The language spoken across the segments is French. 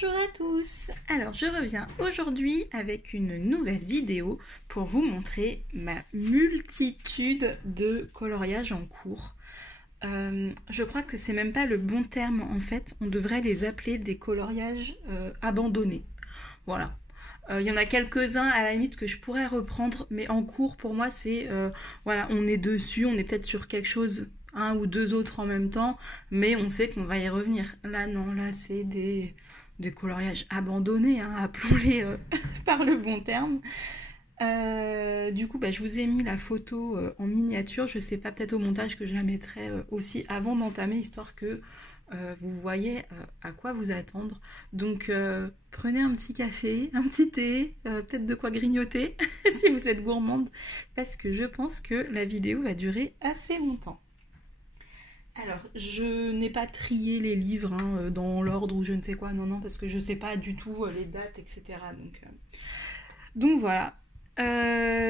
Bonjour à tous. Alors je reviens aujourd'hui avec une nouvelle vidéo pour vous montrer ma multitude de coloriages en cours. Je crois que c'est même pas le bon terme en fait, on devrait les appeler des coloriages abandonnés. Voilà. Il y en a quelques-uns à la limite que je pourrais reprendre, mais en cours pour moi c'est voilà, on est dessus, on est peut-être sur quelque chose, un ou deux autres en même temps, mais on sait qu'on va y revenir. Là non, là c'est des coloriages abandonnés, hein, appelons-les par le bon terme. Du coup, je vous ai mis la photo en miniature. Je sais pas, peut-être au montage que je la mettrai aussi avant d'entamer, histoire que vous voyez à quoi vous attendre. Donc prenez un petit café, un petit thé, peut-être de quoi grignoter si vous êtes gourmande, parce que je pense que la vidéo va durer assez longtemps. Alors, je n'ai pas trié les livres hein, dans l'ordre ou je ne sais quoi, non, parce que je ne sais pas du tout les dates, etc. Donc voilà.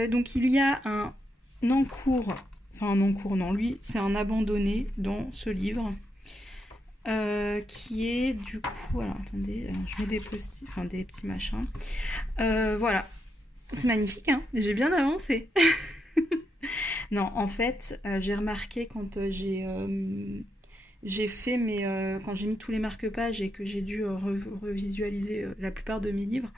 Donc il y a un encours, enfin un encours, non, lui, c'est un abandonné dans ce livre, qui est du coup, alors attendez, je mets des post-it, enfin des petits machins. Voilà, c'est magnifique, hein, j'ai bien avancé. Non, en fait, j'ai remarqué quand j'ai fait quand j'ai mis tous les marque-pages et que j'ai dû revisualiser la plupart de mes livres,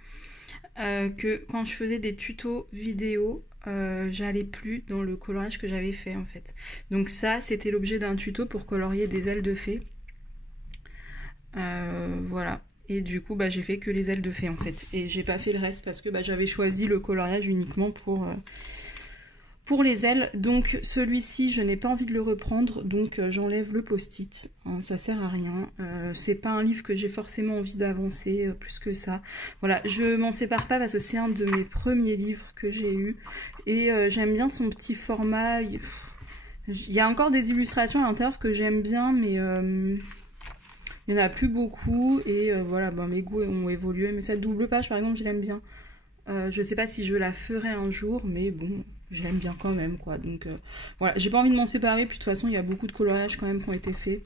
que quand je faisais des tutos vidéo, j'allais plus dans le coloriage que j'avais fait en fait. Donc ça, c'était l'objet d'un tuto pour colorier des ailes de fée. Voilà. Et du coup, j'ai fait que les ailes de fée en fait. Et j'ai pas fait le reste parce que j'avais choisi le coloriage uniquement pour les ailes. Donc celui-ci, je n'ai pas envie de le reprendre, donc j'enlève le post-it, hein, ça sert à rien. C'est pas un livre que j'ai forcément envie d'avancer plus que ça. Voilà, je m'en sépare pas parce que c'est un de mes premiers livres que j'ai eu et j'aime bien son petit format. Il y a encore des illustrations à l'intérieur que j'aime bien, mais il n'y en a plus beaucoup et voilà, mes goûts ont évolué. Mais cette double page par exemple, je l'aime bien. Je sais pas si je la ferai un jour, mais bon, je l'aime bien quand même, quoi. Donc voilà, j'ai pas envie de m'en séparer, puis de toute façon, il y a beaucoup de coloriages quand même qui ont été faits,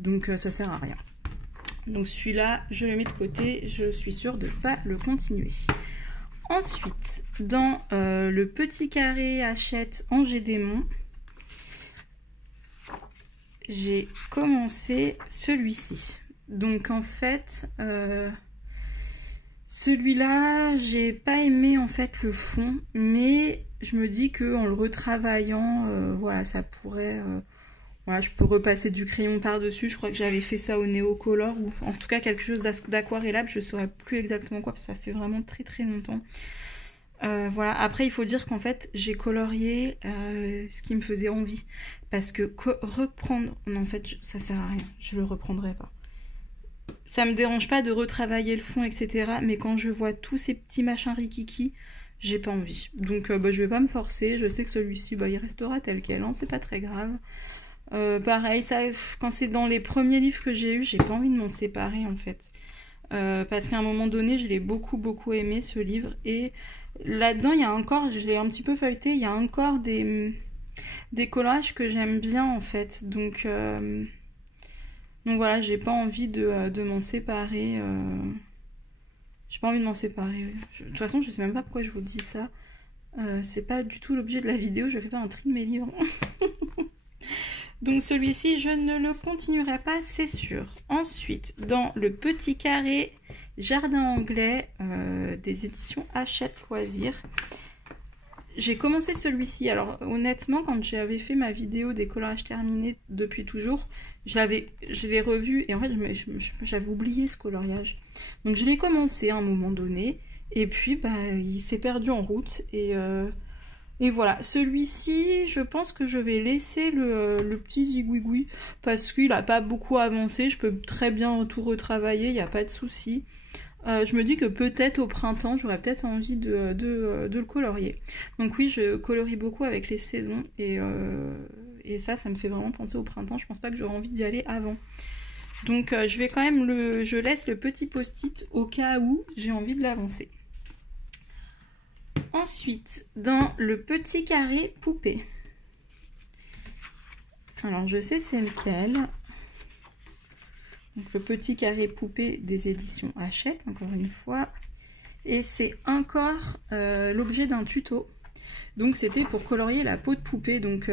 donc ça sert à rien. Donc celui-là, je le mets de côté, je suis sûre de pas le continuer. Ensuite, dans le petit carré Hachette Angers Démon, j'ai commencé celui-ci. Donc en fait... celui-là, j'ai pas aimé en fait le fond, mais je me dis que en le retravaillant, voilà, ça pourrait, voilà, je peux repasser du crayon par-dessus. Je crois que j'avais fait ça au Néocolor ou en tout cas quelque chose d'aquarellable. Je saurais plus exactement quoi, parce que ça fait vraiment très très longtemps. Voilà. Après, il faut dire qu'en fait, j'ai colorié ce qui me faisait envie, parce que reprendre, non, en fait, ça sert à rien. Je le reprendrai pas. Ça me dérange pas de retravailler le fond, etc. Mais quand je vois tous ces petits machins rikiki, j'ai pas envie. Donc je vais pas me forcer. Je sais que celui-ci, il restera tel quel, hein, c'est pas très grave. Pareil, ça, quand c'est dans les premiers livres que j'ai eu, j'ai pas envie de m'en séparer en fait. Parce qu'à un moment donné, je l'ai beaucoup aimé ce livre. Et là-dedans, il y a encore, je l'ai un petit peu feuilleté, il y a encore des collages que j'aime bien en fait. Donc voilà, j'ai pas envie de m'en séparer. J'ai pas envie de m'en séparer. De toute façon, je sais même pas pourquoi je vous dis ça. C'est pas du tout l'objet de la vidéo. Je fais pas un tri de mes livres. Donc celui-ci, je ne le continuerai pas, c'est sûr. Ensuite, dans le petit carré Jardin anglais des éditions Hachette Loisirs, j'ai commencé celui-ci. Alors honnêtement, quand j'avais fait ma vidéo des coloriages terminés depuis toujours, je l'ai revu et en fait j'avais oublié ce coloriage. Donc je l'ai commencé à un moment donné et puis il s'est perdu en route et voilà. Celui-ci, je pense que je vais laisser le petit zigouigoui parce qu'il n'a pas beaucoup avancé. Je peux très bien tout retravailler, il n'y a pas de souci. Je me dis que peut-être au printemps, j'aurais peut-être envie de le colorier. Donc oui, je colorie beaucoup avec les saisons et ça me fait vraiment penser au printemps. Je pense pas que j'aurai envie d'y aller avant. Donc je vais quand même je laisse le petit post-it au cas où j'ai envie de l'avancer. Ensuite, dans le petit carré poupée. Alors je sais c'est lequel. Donc le petit carré poupée des éditions Hachette, encore une fois. Et c'est encore l'objet d'un tuto. Donc c'était pour colorier la peau de poupée. Donc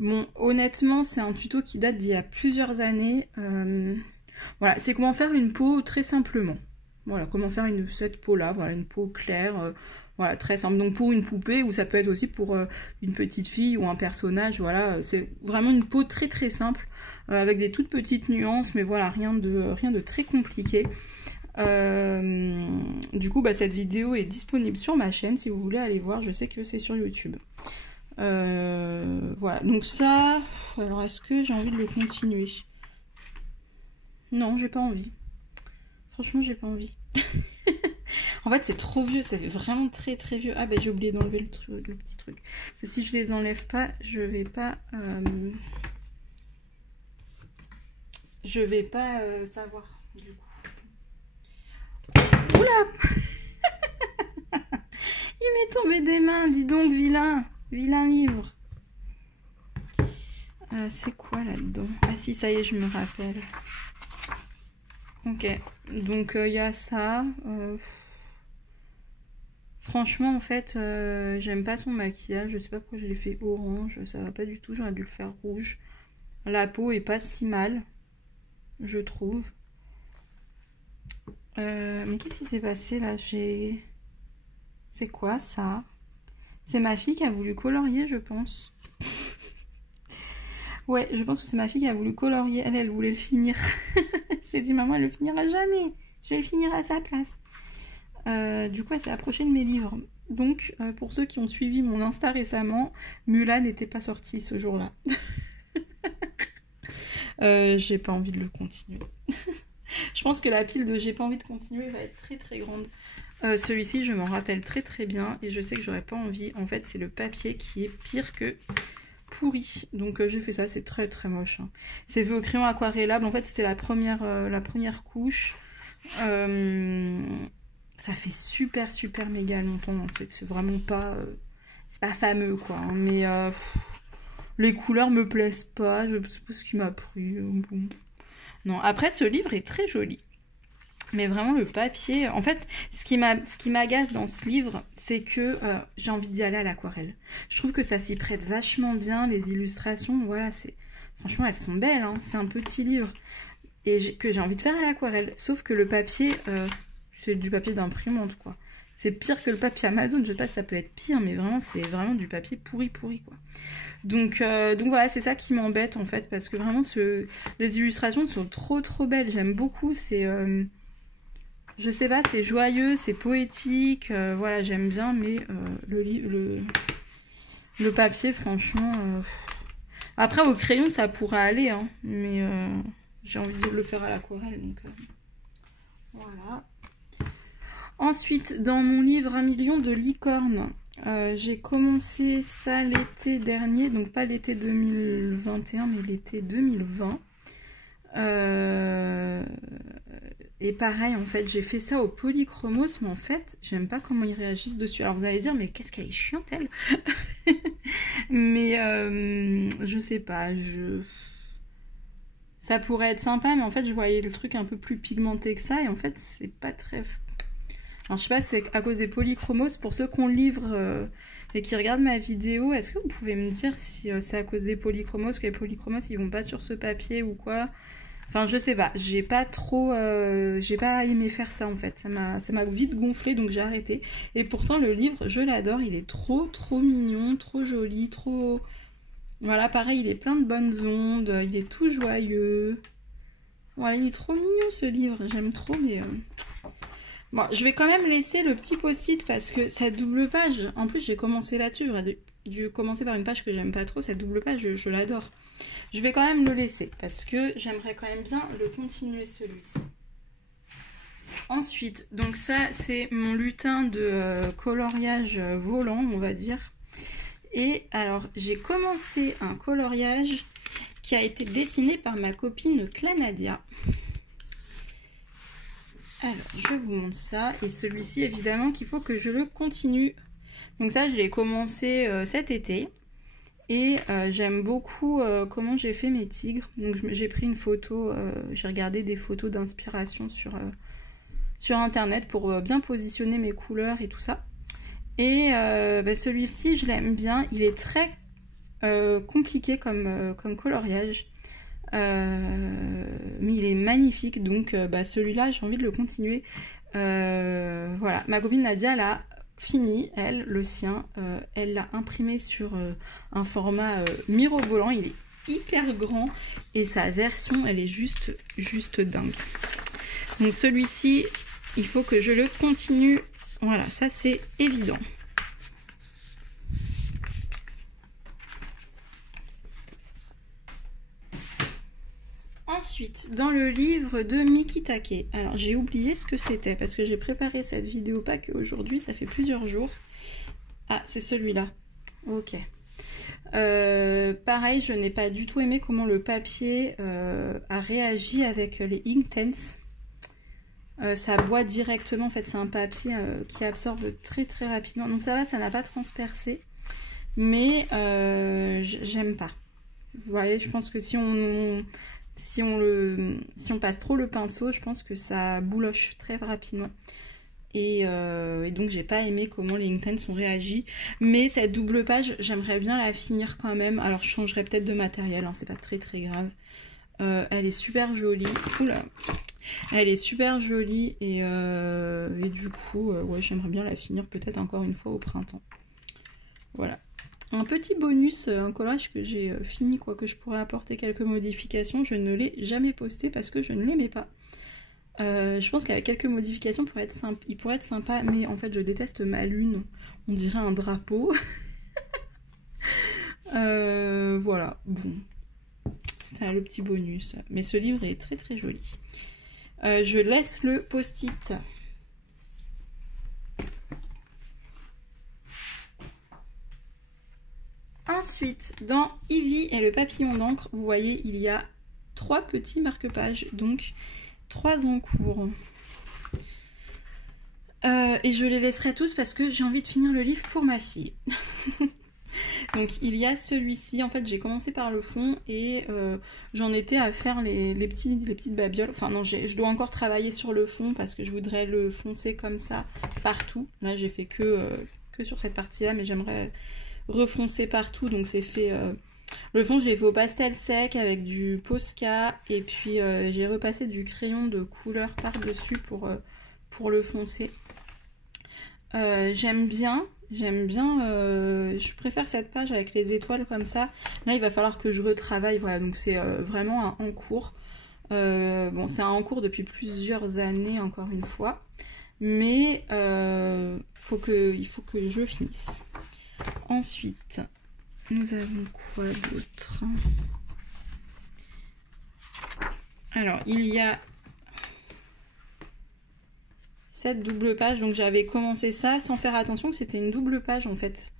bon, honnêtement, c'est un tuto qui date d'il y a plusieurs années. Voilà, c'est comment faire une peau très simplement. Voilà, comment faire cette peau-là, voilà, une peau claire, voilà, très simple. Donc pour une poupée, ou ça peut être aussi pour une petite fille ou un personnage, voilà, c'est vraiment une peau très très simple, avec des toutes petites nuances, mais voilà, rien de très compliqué. Du coup, bah, cette vidéo est disponible sur ma chaîne, si vous voulez aller voir, je sais que c'est sur YouTube. Voilà, donc ça, alors est-ce que j'ai envie de le continuer? Non, j'ai pas envie. Franchement, j'ai pas envie. En fait, c'est trop vieux, c'est vraiment très très vieux. Ah, bah j'ai oublié d'enlever le petit truc. Parce que si je les enlève pas, je vais pas savoir, du coup. Oula. Il m'est tombé des mains, dis donc, vilain. Vilain livre. C'est quoi là-dedans? Ah si, ça y est, je me rappelle. Ok, donc il y a ça. Franchement, en fait, j'aime pas son maquillage. Je sais pas pourquoi je l'ai fait orange. Ça va pas du tout. J'aurais dû le faire rouge. La peau est pas si mal, je trouve. Mais qu'est-ce qui s'est passé là? C'est quoi ça? C'est ma fille qui a voulu colorier, je pense. Ouais, je pense que c'est ma fille qui a voulu colorier. Elle voulait le finir. Elle s'est dit, maman, elle le finira jamais. Je vais le finir à sa place. Du coup, elle s'est approchée de mes livres. Donc, pour ceux qui ont suivi mon Insta récemment, Mulan n'était pas sorti ce jour-là. J'ai pas envie de le continuer. Je pense que la pile de j'ai pas envie de continuer va être très très grande. Celui-ci, je m'en rappelle très très bien et je sais que j'aurais pas envie. En fait, c'est le papier qui est pire que pourri. Donc j'ai fait ça, c'est très très moche. Hein. C'est fait au crayon aquarellable. En fait, c'était la première couche. Ça fait super super méga longtemps. C'est vraiment pas... c'est pas fameux quoi. Hein, mais les couleurs me plaisent pas. Je sais pas ce qui m'a pris. Bon. Non, après ce livre est très joli. Mais vraiment le papier... En fait, ce qui m'agace dans ce livre, c'est que j'ai envie d'y aller à l'aquarelle. Je trouve que ça s'y prête vachement bien. Les illustrations, voilà, c'est... Franchement, elles sont belles. Hein, c'est un petit livre. Et que j'ai envie de faire à l'aquarelle. Sauf que le papier, c'est du papier d'imprimante, quoi. C'est pire que le papier Amazon. Je sais pas si ça peut être pire, mais vraiment, c'est vraiment du papier pourri, quoi. Donc voilà, c'est ça qui m'embête, en fait, parce que vraiment, les illustrations sont trop, trop belles. J'aime beaucoup, c'est... je sais pas, c'est joyeux, c'est poétique, voilà, j'aime bien, mais le papier, franchement... Après, au crayon, ça pourrait aller, hein, mais j'ai envie de le faire à l'aquarelle, donc voilà. Ensuite, dans mon livre 1 million de licornes, j'ai commencé ça l'été dernier, donc pas l'été 2021, mais l'été 2020. Et pareil, en fait, j'ai fait ça au polychromos, mais en fait, j'aime pas comment ils réagissent dessus. Alors vous allez dire, mais qu'est-ce qu'elle est chiante, elle. Mais je sais pas, ça pourrait être sympa, mais en fait, je voyais le truc un peu plus pigmenté que ça, et en fait, c'est pas très... Alors je sais pas si c'est à cause des polychromos. Pour ceux qu'on livre et qui regardent ma vidéo, est-ce que vous pouvez me dire si c'est à cause des polychromos, que les polychromos ils vont pas sur ce papier ou quoi? Enfin je sais pas, j'ai pas aimé faire ça en fait, ça m'a vite gonflé donc j'ai arrêté. Et pourtant le livre je l'adore, il est trop mignon, trop joli, trop... Voilà pareil, il est plein de bonnes ondes, il est tout joyeux. Voilà, il est trop mignon ce livre, j'aime trop mais... Bon, je vais quand même laisser le petit post-it parce que cette double page, en plus j'ai commencé là-dessus, j'aurais dû commencer par une page que j'aime pas trop, cette double page je l'adore. Je vais quand même le laisser parce que j'aimerais quand même bien le continuer celui-ci. Ensuite, donc ça c'est mon lutin de coloriage volant on va dire. Et alors j'ai commencé un coloriage qui a été dessiné par ma copine Clanadia. Alors, je vous montre ça. Et celui-ci, évidemment, qu'il faut que je le continue. Donc ça, je l'ai commencé cet été. Et j'aime beaucoup comment j'ai fait mes tigres. Donc j'ai pris une photo, j'ai regardé des photos d'inspiration sur internet pour bien positionner mes couleurs et tout ça. Et celui-ci, je l'aime bien. Il est très compliqué comme coloriage. Mais il est magnifique. Donc celui-là, j'ai envie de le continuer. Voilà, ma copine Nadia l'a fini, elle, le sien. Elle l'a imprimé sur un format mirobolant. Il est hyper grand et sa version, elle est juste dingue. Donc celui-ci, il faut que je le continue. Voilà, ça c'est évident. Ensuite, dans le livre de Mikitake, alors j'ai oublié ce que c'était parce que j'ai préparé cette vidéo pas qu'aujourd'hui, ça fait plusieurs jours. Ah, c'est celui-là. Ok. Pareil, je n'ai pas du tout aimé comment le papier a réagi avec les Inktense. Ça boit directement, en fait c'est un papier qui absorbe très rapidement. Donc ça va, ça n'a pas transpercé. Mais j'aime pas. Vous voyez, je pense que si on passe trop le pinceau, je pense que ça bouloche très rapidement. Et donc j'ai pas aimé comment les Inktense ont réagi. Mais cette double page, j'aimerais bien la finir quand même. Alors je changerai peut-être de matériel, hein, c'est pas très grave. Elle est super jolie. Oula. Elle est super jolie et du coup, ouais, j'aimerais bien la finir peut-être encore une fois au printemps. Voilà. Un petit bonus, un collage que j'ai fini, quoi, que je pourrais apporter quelques modifications. Je ne l'ai jamais posté parce que je ne l'aimais pas. Je pense qu'avec quelques modifications, il pourrait être sympa, mais en fait, je déteste ma lune. On dirait un drapeau. Voilà, bon. C'était le petit bonus. Mais ce livre est très joli. Je laisse le post-it. Ensuite, dans Ivy et le papillon d'encre, vous voyez, il y a 3 petits marque-pages, donc 3 en cours. Et je les laisserai tous parce que j'ai envie de finir le livre pour ma fille. Donc il y a celui-ci, en fait j'ai commencé par le fond et j'en étais à faire les petites babioles. Enfin non, je dois encore travailler sur le fond parce que je voudrais le foncer comme ça partout. Là j'ai fait que sur cette partie-là, mais j'aimerais refoncer partout. Donc c'est fait... le fond je l'ai fait au pastel sec avec du Posca et puis j'ai repassé du crayon de couleur par-dessus pour le foncer. J'aime bien, je préfère cette page avec les étoiles comme ça. Là il va falloir que je retravaille, voilà, donc c'est vraiment un en cours. Bon, c'est un en cours depuis plusieurs années encore une fois, mais il faut que je finisse. Ensuite, nous avons quoi d'autre? Alors, il y a cette double page, donc j'avais commencé ça sans faire attention que c'était une double page en fait.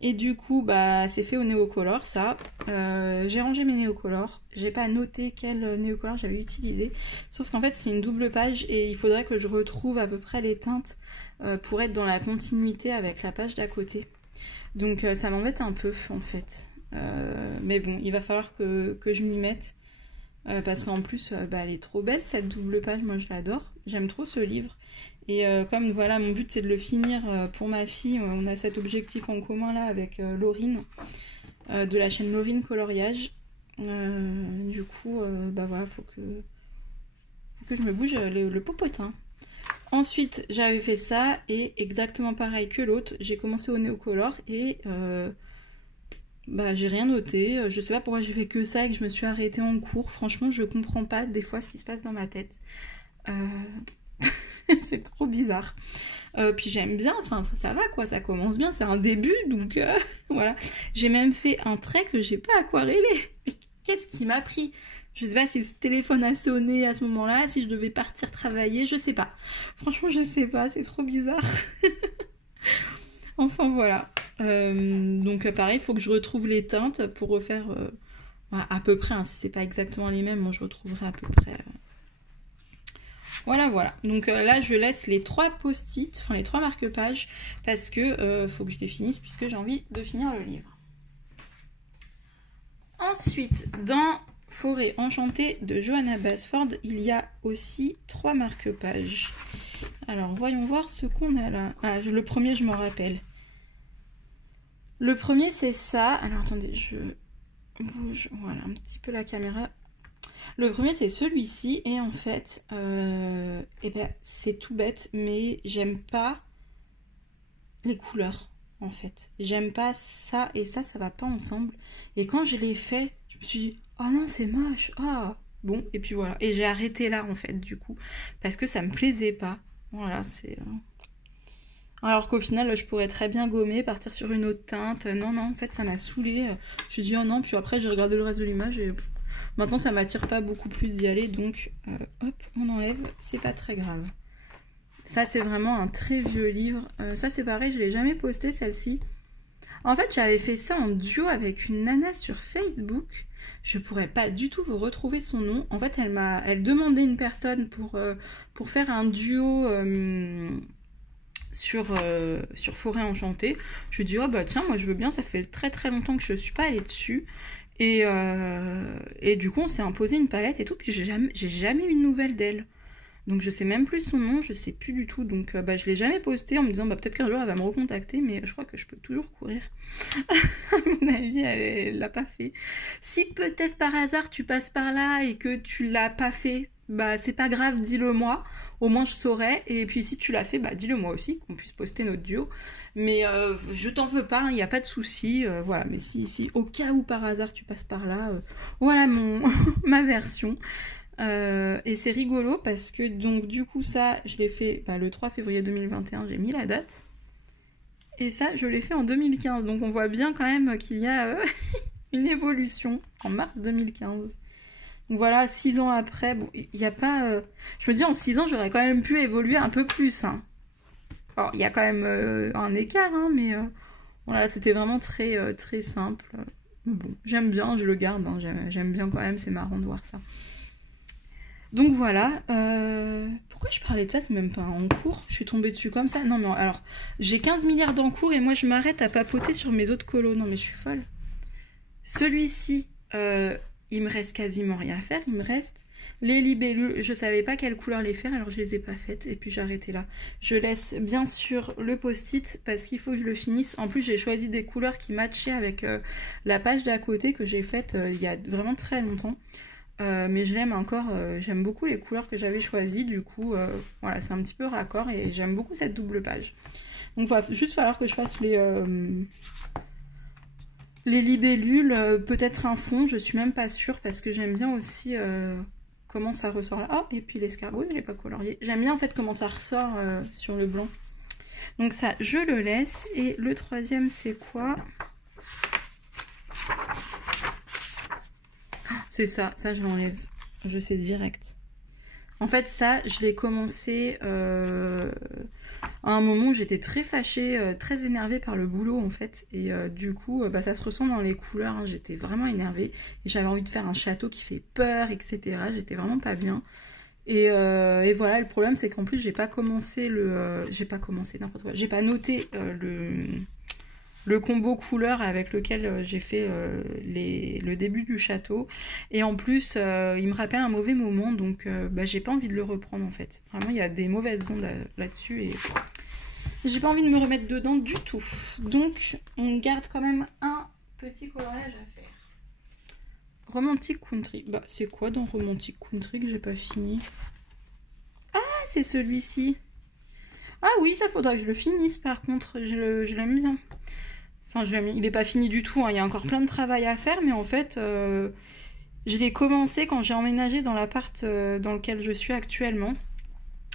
Et du coup, bah c'est fait au Neocolor ça. J'ai rangé mes Neocolor. J'ai pas noté quel Neocolor j'avais utilisé. Sauf qu'en fait c'est une double page et il faudrait que je retrouve à peu près les teintes pour être dans la continuité avec la page d'à côté. Donc ça m'embête un peu en fait. Mais bon, il va falloir que je m'y mette. Parce qu'en plus, elle est trop belle cette double page, moi je l'adore. J'aime trop ce livre. Et comme voilà, mon but c'est de le finir pour ma fille, on a cet objectif en commun là avec Laurine, de la chaîne Laurine Coloriage. Du coup, bah voilà, faut que je me bouge le popotin. Ensuite, j'avais fait ça et exactement pareil que l'autre, j'ai commencé au Neocolor et bah j'ai rien noté. Je sais pas pourquoi j'ai fait que ça et que je me suis arrêtée en cours. Franchement, je comprends pas des fois ce qui se passe dans ma tête. C'est trop bizarre. Puis j'aime bien, enfin ça va quoi, ça commence bien, c'est un début, donc voilà. J'ai même fait un trait que j'ai pas aquarellé. Qu'est-ce qui m'a pris? Je sais pas si le téléphone a sonné à ce moment-là, si je devais partir travailler, je sais pas. Franchement, je sais pas, c'est trop bizarre. Enfin voilà. Donc pareil, il faut que je retrouve les teintes pour refaire à peu près, hein, si c'est pas exactement les mêmes, moi je retrouverai à peu près... Voilà. Donc là, je laisse les 3 post-it, enfin les 3 marque-pages, parce que faut que je les finisse, puisque j'ai envie de finir le livre. Ensuite, dans Forêt enchantée de Johanna Basford, il y a aussi 3 marque-pages. Alors, voyons voir ce qu'on a là. Ah, le premier, je me rappelle. Le premier, c'est ça. Alors, attendez, je bouge, voilà, un petit peu la caméra. Le premier, c'est celui-ci. Et en fait, eh ben, c'est tout bête, mais j'aime pas les couleurs, en fait. J'aime pas ça et ça va pas ensemble. Et quand je l'ai fait, je me suis dit, oh non, c'est moche. Ah, bon, et puis voilà. Et j'ai arrêté là, en fait, du coup, parce que ça me plaisait pas. Voilà, c'est... Alors qu'au final, je pourrais très bien gommer, partir sur une autre teinte. Non, non, en fait, ça m'a saoulée. Je me suis dit, oh non, puis après, j'ai regardé le reste de l'image et... Maintenant, ça m'attire pas beaucoup plus d'y aller, donc hop, on enlève, c'est pas très grave. Ça, c'est vraiment un très vieux livre. Ça, c'est pareil, je l'ai jamais posté, celle-ci. En fait, j'avais fait ça en duo avec une nana sur Facebook. Je pourrais pas du tout vous retrouver son nom. En fait, elle demandait une personne pour faire un duo sur Forêt enchantée. Je lui ai dit, oh bah tiens, moi je veux bien, ça fait très très longtemps que je suis pas allée dessus. Et du coup, on s'est imposé une palette et tout, puis j'ai jamais eu de nouvelles d'elle. Donc je sais même plus son nom, je sais plus du tout. Donc bah, je l'ai jamais posté en me disant bah, peut-être qu'un jour elle va me recontacter, mais je crois que je peux toujours courir. À mon avis, elle l'a pas fait. Si peut-être par hasard tu passes par là et que tu l'as pas fait, bah c'est pas grave, dis-le moi. Au moins je saurais. Et puis si tu l'as fait, bah dis-le moi aussi, qu'on puisse poster notre duo. Mais je t'en veux pas, il n'y a pas de souci. Voilà, mais si au cas où par hasard tu passes par là, voilà ma version. Et c'est rigolo parce que donc du coup ça je l'ai fait le 3 février 2021, j'ai mis la date et ça je l'ai fait en 2015, donc on voit bien quand même qu'il y a une évolution en mars 2015. Donc voilà, 6 ans après, bon il n'y a pas je me dis en 6 ans j'aurais quand même pu évoluer un peu plus hein. Alors il y a quand même un écart hein, mais voilà, c'était vraiment très très simple. Bon, j'aime bien, je le garde hein, j'aime bien quand même, c'est marrant de voir ça. Donc voilà, pourquoi je parlais de ça, c'est même pas en cours, je suis tombée dessus comme ça. Non mais alors, j'ai 15 milliards d'en cours et moi je m'arrête à papoter sur mes autres colos. Non mais je suis folle. Celui-ci, il me reste quasiment rien à faire, il me reste les libellules. Je savais pas quelle couleur les faire, alors je les ai pas faites et puis j'ai arrêté là. Je laisse bien sûr le post-it parce qu'il faut que je le finisse. En plus j'ai choisi des couleurs qui matchaient avec la page d'à côté que j'ai faite il y a vraiment très longtemps. Mais je l'aime encore, j'aime beaucoup les couleurs que j'avais choisies, du coup voilà, c'est un petit peu raccord et j'aime beaucoup cette double page. Donc il va juste falloir que je fasse les libellules, peut-être un fond, je suis même pas sûre parce que j'aime bien aussi comment ça ressort là. Oh, et puis l'escargot, je l'ai pas colorié. J'aime bien en fait comment ça ressort sur le blanc. Donc ça, je le laisse. Et le troisième, c'est quoi ? C'est ça je l'enlève, je sais direct. En fait ça, je l'ai commencé à un moment où j'étais très fâchée, très énervée par le boulot en fait. Et du coup, ça se ressent dans les couleurs, hein. J'étais vraiment énervée. Et j'avais envie de faire un château qui fait peur, etc. J'étais vraiment pas bien. Et voilà, le problème c'est qu'en plus j'ai pas commencé j'ai pas noté le combo couleur avec lequel j'ai fait le début du château. Et en plus, il me rappelle un mauvais moment, donc j'ai pas envie de le reprendre en fait. Vraiment, il y a des mauvaises ondes là-dessus et j'ai pas envie de me remettre dedans du tout. Donc, on garde quand même un petit coloriage à faire. Romantic Country. Bah, c'est quoi dans Romantic Country que j'ai pas fini? Ah, c'est celui-ci. Ah oui, ça faudra que je le finisse par contre, je l'aime bien. Enfin, il n'est pas fini du tout, hein. Il y a encore plein de travail à faire, mais en fait, je l'ai commencé quand j'ai emménagé dans l'appart dans lequel je suis actuellement.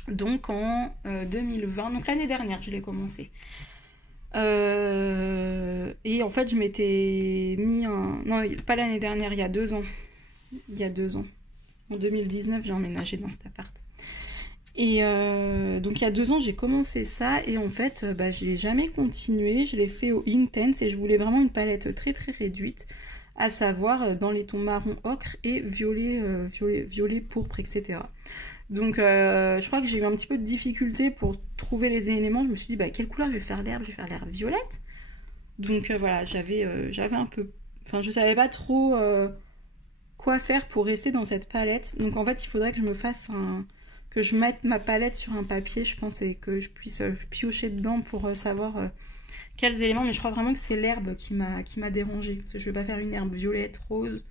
Donc en 2020, donc l'année dernière, je l'ai commencé. Et en fait, je m'étais mis un... Non, pas l'année dernière, il y a 2 ans. Il y a 2 ans. En 2019, j'ai emménagé dans cet appart. Et donc il y a 2 ans j'ai commencé ça et en fait je l'ai jamais continué, je l'ai fait au Intense et je voulais vraiment une palette très très réduite, à savoir dans les tons marron ocre et violet, violet pourpre, etc. Donc je crois que j'ai eu un petit peu de difficulté pour trouver les éléments. Je me suis dit quelle couleur je vais faire l'herbe, je vais faire l'herbe violette. Donc voilà, j'avais un peu enfin, je savais pas trop quoi faire pour rester dans cette palette. Donc en fait, il faudrait que je me fasse que je mette ma palette sur un papier, je pense, et que je puisse piocher dedans pour savoir quels éléments. Mais je crois vraiment que c'est l'herbe qui m'a dérangée. Parce que je vais pas faire une herbe violette, rose.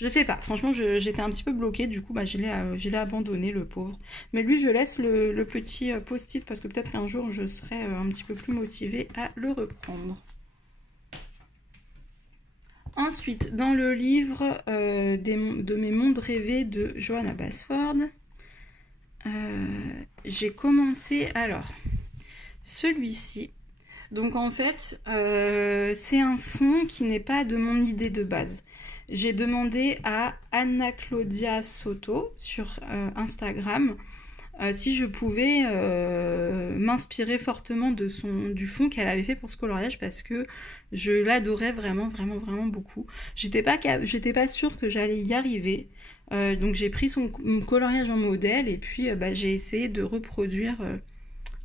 Je sais pas, franchement j'étais un petit peu bloquée, du coup bah, je l'ai abandonné, le pauvre. Mais lui je laisse le petit post-it parce que peut-être qu'un jour je serai un petit peu plus motivée à le reprendre. Ensuite, dans le livre de mes mondes rêvés de Johanna Basford, j'ai commencé, alors, celui-ci. Donc en fait, c'est un fond qui n'est pas de mon idée de base. J'ai demandé à Anna Claudia Soto sur Instagram si je pouvais m'inspirer fortement du fond qu'elle avait fait pour ce coloriage parce que je l'adorais vraiment beaucoup. J'étais pas sûre que j'allais y arriver. Donc j'ai pris son coloriage en modèle et puis j'ai essayé de reproduire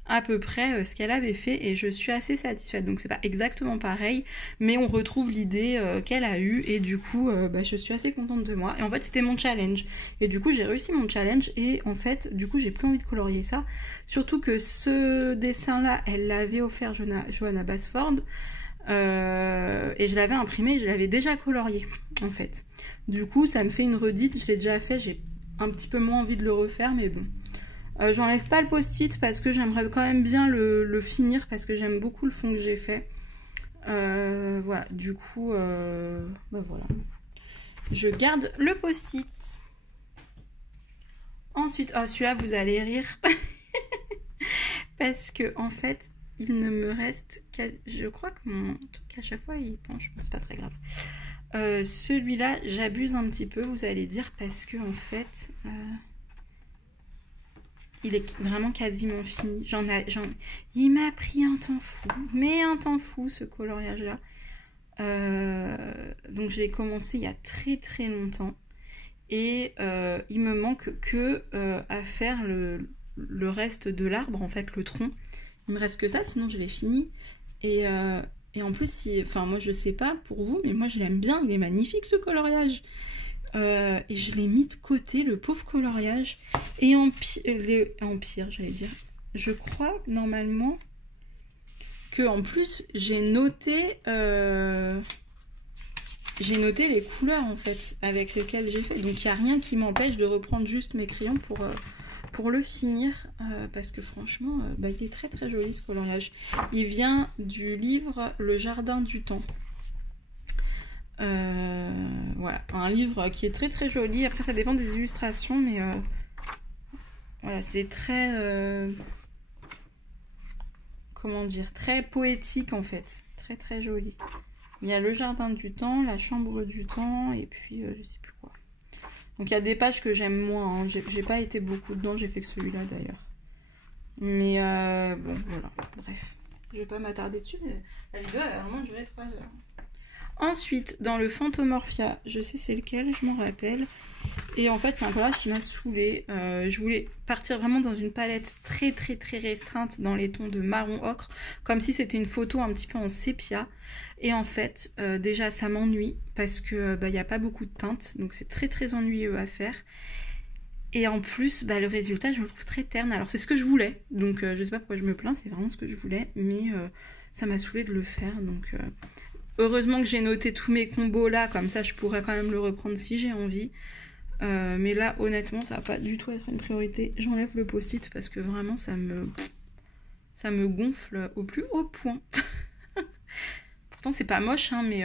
à peu près ce qu'elle avait fait et je suis assez satisfaite. Donc c'est pas exactement pareil, mais on retrouve l'idée qu'elle a eue et du coup je suis assez contente de moi. Et en fait c'était mon challenge. Et du coup j'ai réussi mon challenge et en fait du coup j'ai plus envie de colorier ça. Surtout que ce dessin là, elle l'avait offert Johanna Basford et je l'avais imprimé et je l'avais déjà colorié en fait. Du coup ça me fait une redite, je l'ai déjà fait, j'ai un petit peu moins envie de le refaire mais bon. J'enlève pas le post-it parce que j'aimerais quand même bien le finir parce que j'aime beaucoup le fond que j'ai fait. Voilà, du coup, voilà. Je garde le post-it. Ensuite, celui-là vous allez rire parce que en fait, il ne me reste qu'à... Je crois que mon truc à chaque fois il penche, c'est pas très grave. Celui-là, j'abuse un petit peu, vous allez dire, parce que en fait... il est vraiment quasiment fini. Il m'a pris un temps fou. Mais un temps fou, ce coloriage-là. Donc, je l'ai commencé il y a très longtemps. Et il me manque que à faire le reste de l'arbre, en fait, le tronc. Il me reste que ça, sinon je l'ai fini. Et en plus, moi, je sais pas pour vous, mais moi, je l'aime bien. Il est magnifique, ce coloriage. Et je l'ai mis de côté, le pauvre coloriage. Et en pire, j'allais dire. Je crois normalement que en plus j'ai noté les couleurs en fait avec lesquelles j'ai fait. Donc il n'y a rien qui m'empêche de reprendre juste mes crayons pour le finir parce que franchement il est très joli ce coloriage. Il vient du livre Le Jardin du Temps. Voilà, un livre qui est très joli. Après ça dépend des illustrations, mais voilà, c'est très comment dire, très poétique en fait, très joli. Il y a Le Jardin du Temps, La Chambre du Temps et puis je sais plus quoi. Donc il y a des pages que j'aime moins, hein. J'ai pas été beaucoup dedans, j'ai fait que celui-là d'ailleurs. Mais bon voilà, bref, je vais pas m'attarder dessus, mais la vidéo elle a vraiment duré 3 heures. Ensuite, dans le Phantomorphia, je sais c'est lequel, je m'en rappelle. Et en fait, c'est un collage qui m'a saoulée. Je voulais partir vraiment dans une palette très restreinte dans les tons de marron ocre, comme si c'était une photo un petit peu en sépia. Et en fait, déjà, ça m'ennuie parce que y a pas beaucoup de teintes, donc c'est très ennuyeux à faire. Et en plus, le résultat, je le trouve très terne. Alors, c'est ce que je voulais, donc je sais pas pourquoi je me plains, c'est vraiment ce que je voulais, mais ça m'a saoulée de le faire, donc... Heureusement que j'ai noté tous mes combos là, comme ça je pourrais quand même le reprendre si j'ai envie. Mais là, honnêtement, ça va pas du tout être une priorité. J'enlève le post-it parce que vraiment, ça me gonfle au plus haut point. Pourtant, c'est pas moche, hein, mais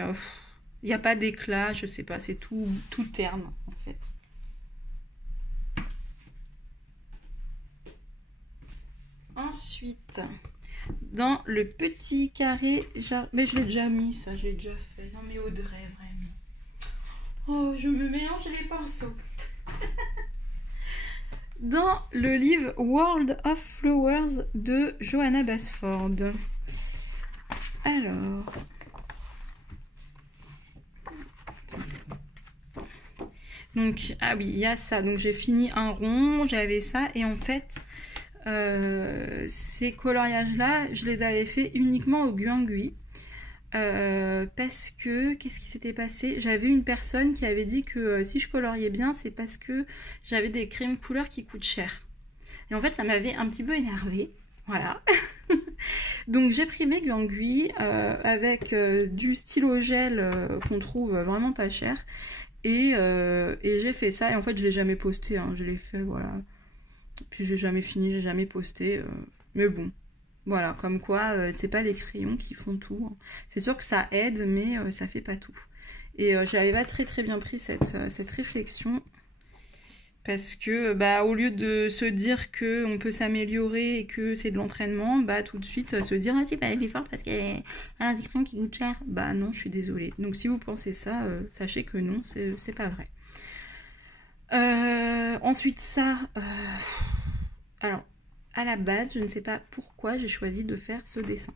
il n'y a pas d'éclat, je sais pas, c'est tout terne en fait. Ensuite... dans le petit carré, mais je l'ai déjà mis, ça, j'ai déjà fait. Non mais Audrey, vraiment. Oh, je me mélange les pinceaux. Dans le livre World of Flowers de Johanna Basford. Alors... donc, ah oui, il y a ça. Donc j'ai fini un rond, j'avais ça, et en fait... ces coloriages là je les avais fait uniquement au Guangui parce que, qu'est-ce qui s'était passé? J'avais une personne qui avait dit que si je coloriais bien, c'est parce que j'avais des crayons de couleur qui coûtent cher. Et en fait, ça m'avait un petit peu énervée. Voilà. Donc j'ai pris mes glanguis avec du stylo gel qu'on trouve vraiment pas cher. Et j'ai fait ça. Et en fait, je l'ai jamais posté. Hein. Je l'ai fait, voilà. Puis j'ai jamais fini, j'ai jamais posté. Mais bon. Voilà, comme quoi, c'est pas les crayons qui font tout. Hein. C'est sûr que ça aide, mais ça fait pas tout. Et j'avais pas très bien pris cette réflexion. Parce que, bah, au lieu de se dire qu'on peut s'améliorer et que c'est de l'entraînement, bah, tout de suite se dire, ah si, bah, il est fort parce qu'il y a un crayons qui coûte cher. Bah, non, je suis désolée. Donc, si vous pensez ça, sachez que non, c'est pas vrai. Ensuite, ça, alors, à la base, je ne sais pas pourquoi j'ai choisi de faire ce dessin.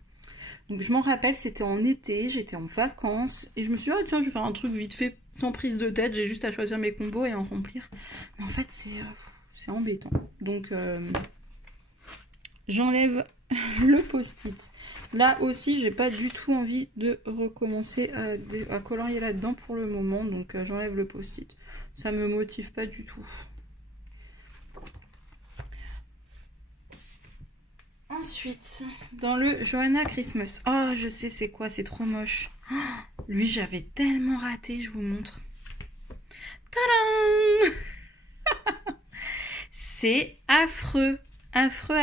Donc je m'en rappelle, c'était en été, j'étais en vacances, et je me suis dit, oh, tiens, je vais faire un truc vite fait, sans prise de tête, j'ai juste à choisir mes combos et en remplir. Mais en fait, c'est embêtant. Donc j'enlève le post-it. Là aussi, j'ai pas du tout envie de recommencer à colorier là-dedans pour le moment, donc j'enlève le post-it. Ça me motive pas du tout. Ensuite, dans le Johanna Christmas. Oh, je sais c'est quoi, c'est trop moche. Oh, lui, j'avais tellement raté, je vous montre. Tadam! C'est affreux. Affreux.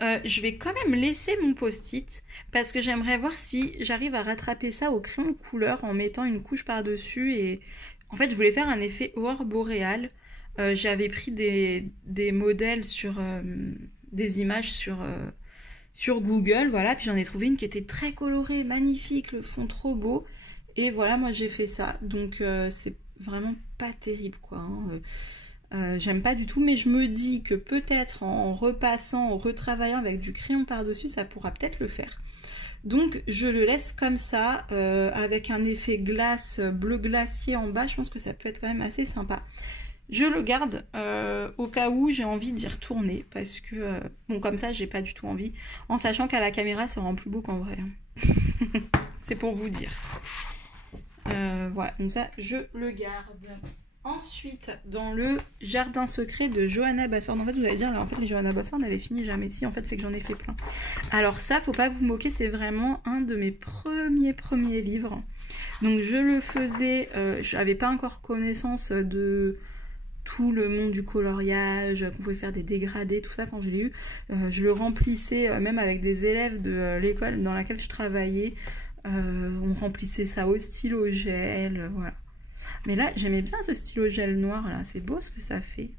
Je vais quand même laisser mon post-it parce que j'aimerais voir si j'arrive à rattraper ça au crayon de couleur en mettant une couche par-dessus. Et en fait, je voulais faire un effet aurore boréale. J'avais pris des modèles sur... des images sur Google, voilà, puis j'en ai trouvé une qui était très colorée, magnifique, le fond trop beau, et voilà, moi j'ai fait ça, donc c'est vraiment pas terrible, quoi, hein. J'aime pas du tout, mais je me dis que peut-être en repassant, en retravaillant avec du crayon par-dessus, ça pourra peut-être le faire. Donc je le laisse comme ça, avec un effet glace, bleu glacier en bas, je pense que ça peut être quand même assez sympa. Je le garde au cas où j'ai envie d'y retourner parce que, bon, comme ça, j'ai pas du tout envie, en sachant qu'à la caméra, ça rend plus beau qu'en vrai. C'est pour vous dire. Voilà, donc ça, je le garde. Ensuite, dans le jardin secret de Johanna Basford, en fait, vous allez dire, là, en fait, les Johanna Basford, elle est finie jamais. Si, en fait, c'est que j'en ai fait plein. Alors ça, faut pas vous moquer, c'est vraiment un de mes premiers livres. Donc, je le faisais, j'avais pas encore connaissance de... tout le monde du coloriage, qu'on pouvait faire des dégradés, tout ça quand je l'ai eu. Je le remplissais même avec des élèves de l'école dans laquelle je travaillais. On remplissait ça au stylo gel, voilà. Mais là, j'aimais bien ce stylo gel noir, là. C'est beau ce que ça fait.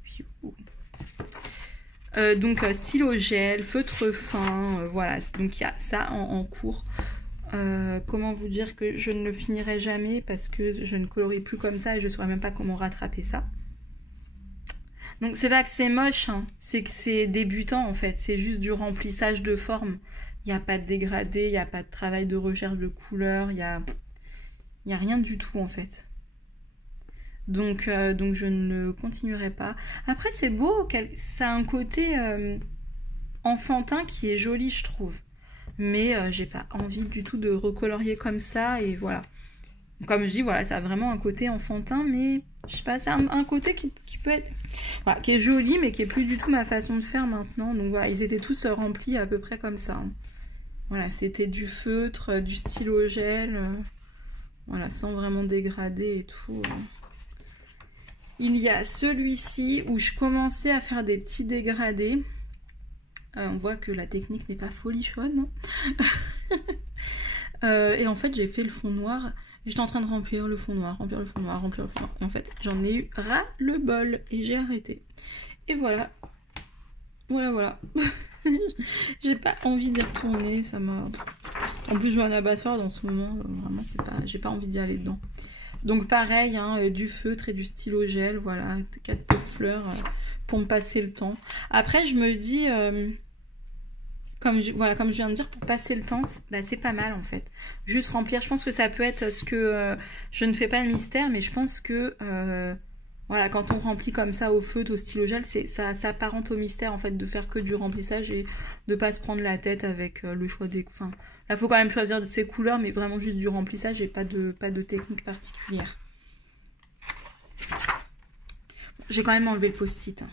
Donc, stylo gel, feutre fin, voilà. Donc, il y a ça en cours. Comment vous dire que je ne le finirai jamais parce que je ne colorie plus comme ça et je ne saurais même pas comment rattraper ça. Donc c'est pas que c'est moche, hein. C'est que c'est débutant en fait, c'est juste du remplissage de forme. Il n'y a pas de dégradé, il n'y a pas de travail de recherche de couleurs, il n'y a rien du tout en fait. Donc je ne continuerai pas. Après c'est beau, ça a un côté enfantin qui est joli je trouve. Mais j'ai pas envie du tout de recolorier comme ça et voilà. Comme je dis, voilà, ça a vraiment un côté enfantin, mais je sais pas, c'est un côté qui peut être... Voilà, qui est joli, mais qui est plus du tout ma façon de faire maintenant. Donc voilà, ils étaient tous remplis à peu près comme ça. Hein. Voilà, c'était du feutre, du stylo gel, voilà, sans vraiment dégrader et tout. Il y a celui-ci où je commençais à faire des petits dégradés. On voit que la technique n'est pas folichonne. Et en fait, j'ai fait le fond noir... J'étais en train de remplir le fond noir, remplir le fond noir. Et en fait, j'en ai eu ras le bol et j'ai arrêté. Et voilà. Voilà. J'ai pas envie d'y retourner, ça m'a... En plus, Johanna Basford en ce moment, vraiment, c'est pas... j'ai pas envie d'y aller dedans. Donc pareil, hein, du feutre et du stylo gel, voilà, 4 fleurs pour me passer le temps. Après, je me dis... Comme je viens de dire, pour passer le temps, bah, c'est pas mal en fait. Juste remplir, je pense que ça peut être ce que... je ne fais pas de mystère, mais je pense que Voilà, quand on remplit comme ça au feutre, au stylo gel, ça s'apparente au mystère en fait de faire que du remplissage et de pas se prendre la tête avec le choix des... Enfin, là, faut quand même choisir de ses couleurs, mais vraiment juste du remplissage et pas de technique particulière. J'ai quand même enlevé le post-it.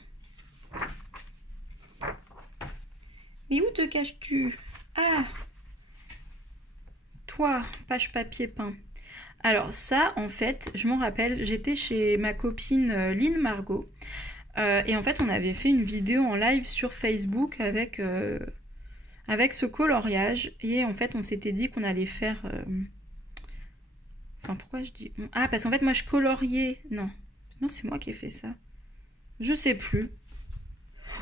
Mais où te caches-tu? Ah! Toi, page papier peint. Alors ça, en fait, je m'en rappelle, j'étais chez ma copine Lynn Margot. Et en fait, on avait fait une vidéo en live sur Facebook avec ce coloriage. Et en fait, on s'était dit qu'on allait faire... Enfin, pourquoi je dis... Ah, parce qu'en fait, moi, je coloriais... Non, c'est moi qui ai fait ça. Je sais plus.